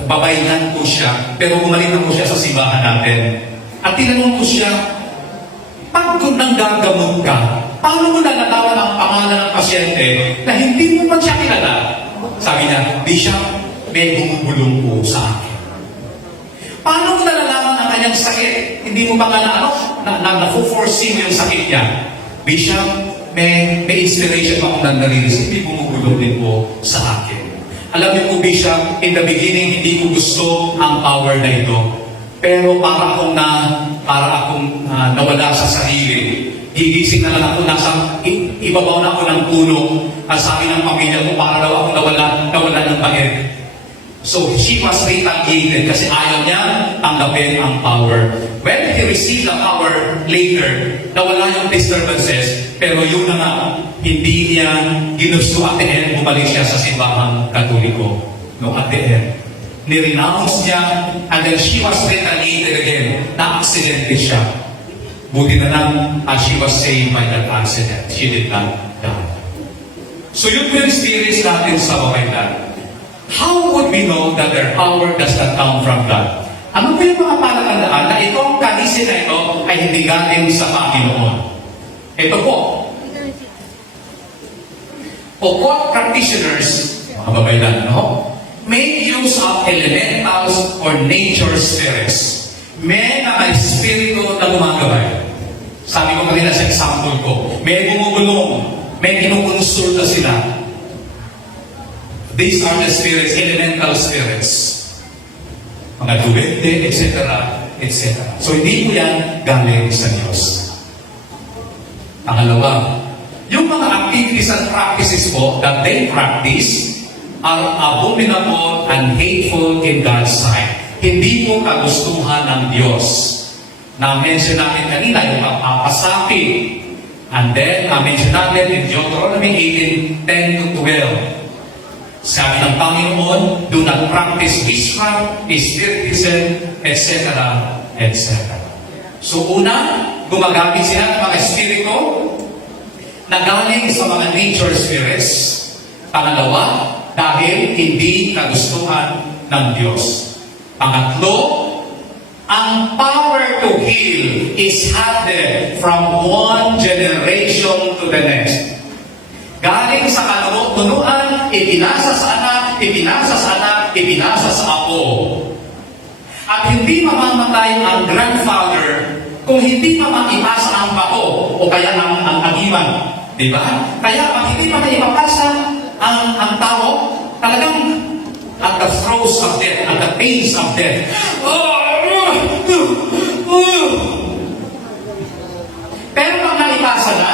babaylan po siya, pero bumalik na po siya sa simbahan natin. At tinanong ko siya, pag nang gagamot ka, paano mo nalalaman ang pangalan ng pasyente na hindi mo man siya kilala? Sabi niya, Bishop, may bumubulong po sa akin. Paano mo nalalaman ang kanyang sakit? Hindi mo ba na-foresee mo yung sakit niya? Bishop, may inspiration pa akong nare-receive, may bumubulong din po sa akin. Alam niyo po, Bishop, in the beginning, hindi ko gusto ang power na ito. Pero para akong nawala sa sarili. Gigising na lang ako, ibabaw na ako ng puno. At sabi ng pamilya ko, para daw ako nawala ng pangit. So, she was retaliated kasi ayaw niya tanggapin ang power. When he received the power later, nawala yung disturbances, pero yun na nga, hindi niya ginusto at the end, bumalik siya sa simbahang Katoliko. No, at the end. Nirenounce niya, and then she was retaliated again. Na-aksidente siya. Buti na lang, she was saved by that accident. She did not die. So yun yung experience natin sa babaylan. How would we know that their power does not come from God? Ano po yung mga palatandaan na itong kalisin na ito ay hindi galing sa Panginoon? Ito po. Occult practitioners, mga babaylan, no? Make use of elementals or nature spirits. May mga espiritu na gumagabay. Sabi ko kanina sa example ko, may bumubulong, may kinukonsulta sila. These are the spirits, elemental spirits. Mga duwende, etc., etc. So hindi po yan galing sa Diyos. Pangalawa, yung mga activities and practices po that they practice are abominable and hateful in God's sight. Hindi po kagustuhan ng Diyos. Na-mention natin kanina yung papasapi. And then, na-mention natin in Deuteronomy 18:10-12. Sabi ng Panginoon, do not practice witchcraft, spiritism, etc., etc. So una, gumagamit sila ng mga espiritu na galing sa mga nature spirits. Pangalawa, dahil hindi kagustuhan ng Diyos. Pangatlo, ang power to heal is handed from one generation to the next. Galing sa kanunuan, ipinasa sa anak, ipinasa sa anak, ipinasa sa apo. At hindi mamamatay ang grandfather kung hindi pa maipasa ang bako o kaya ang agiman. Diba? Kaya pag hindi pa maipapasa ang tao, talagang of death. Pero pag naipasa na,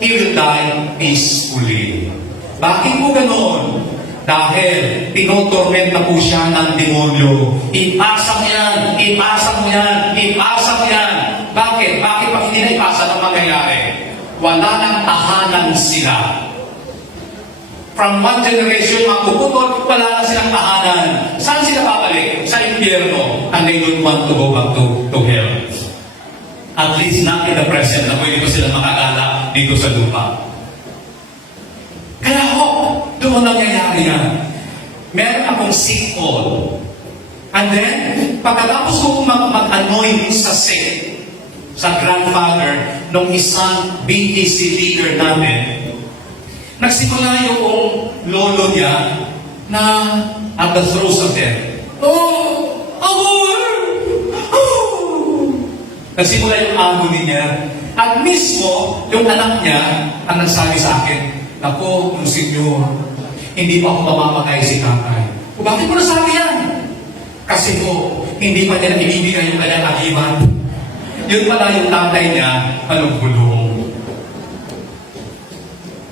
he will die peacefully. Bakit po ganoon? Dahil tinotormenta po siya ng demonyo. Ipasa mo yan, ipasa mo yan, ipasa mo yan. Bakit? Bakit pag hindi na ipasa ng mangyayari? Wala nang tahanan sila. From one generation, mapuputol, wala na silang tahanan. Saan sila babalik? Sa impyerno. And they don't want to go back to hell. At least not in the present na pwede pa sila makagala dito sa lupa. Kaya doon nangyayari yan. Meron akong sick call. And then, pagkatapos ko mag-anoint sa sick, sa grandfather, nung isang BTC leader namin, nagsimula yung lolo niya na at the throes of death. Oh! Amor! Oh! Nagsimula yung agony niya. At mismo, yung anak niya ang nagsabi sa akin, "Naku, Monsignor, hindi pa ako mamamatay si tatay." O bakit mo nasabi yan? Kasi po, hindi pa niya ibibigay yung kanyang agiman. Yun pala yung tatay niya, gulong.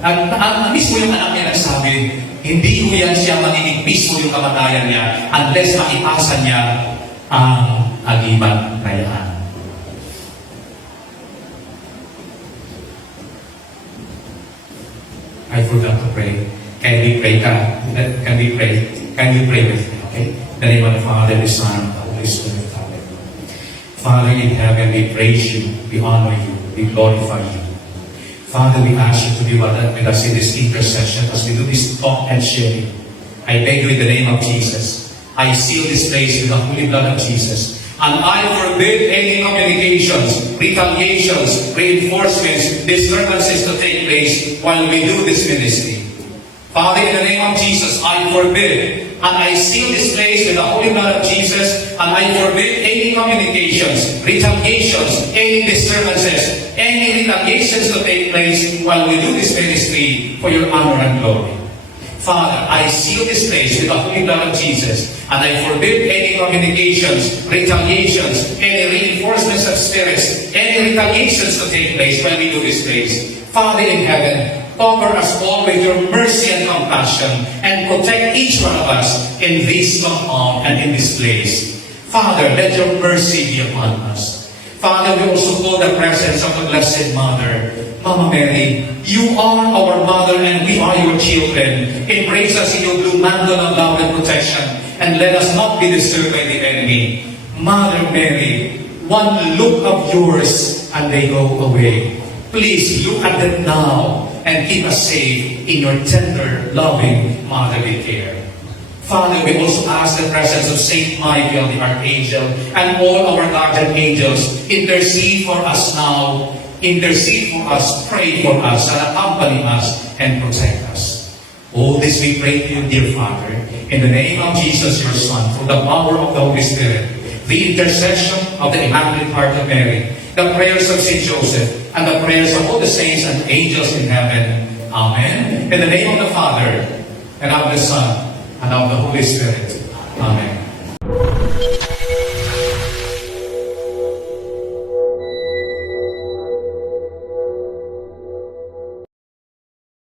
Ang mismo yung anak niya nagsabi, hindi ko yan siya manginigpis mo yung kamatayan niya unless maipasa niya ang agiman na yan. I forgot to pray. Can we pray? Can we pray? Can you pray with me? Okay? In the name of the Father, the Son, and the Holy Spirit. Amen. Father in heaven, we praise you, we honor you, we glorify you. Father, we ask you to be with us in this intercession as we do this talk and sharing. I beg you in the name of Jesus. I seal this place with the holy blood of Jesus. And I forbid any communications, retaliations, reinforcements, disturbances to take place while we do this ministry. Father, in the name of Jesus, I forbid and I seal this place with the holy blood of Jesus, and I forbid any communications, retaliations, any disturbances, any retaliations to take place while we do this ministry for your honor and glory. Father, I seal this place with the holy blood of Jesus, and I forbid any communications, retaliations, any reinforcements of spirits, any retaliations to take place when we do this place. Father in heaven, cover us all with your mercy and compassion, and protect each one of us in this compound and in this place. Father, let your mercy be upon us. Father, we also call the presence of the Blessed Mother, Mama Mary. You are our mother and we are your children. Embrace us in your blue mantle of love and protection, and let us not be disturbed by the enemy. Mother Mary, one look of yours and they go away. Please look at them now and keep us safe in your tender, loving, motherly care. Father, we also ask the presence of Saint Michael, the Archangel, and all our guardian angels, intercede for us now, intercede for us, pray for us, and accompany us, and protect us. All this we pray to you, dear Father, in the name of Jesus, your Son, through the power of the Holy Spirit, the intercession of the Immaculate Heart of Mary, the prayers of Saint Joseph, and the prayers of all the saints and angels in heaven. Amen. In the name of the Father, and of the Son, and of the Holy Spirit. Amen.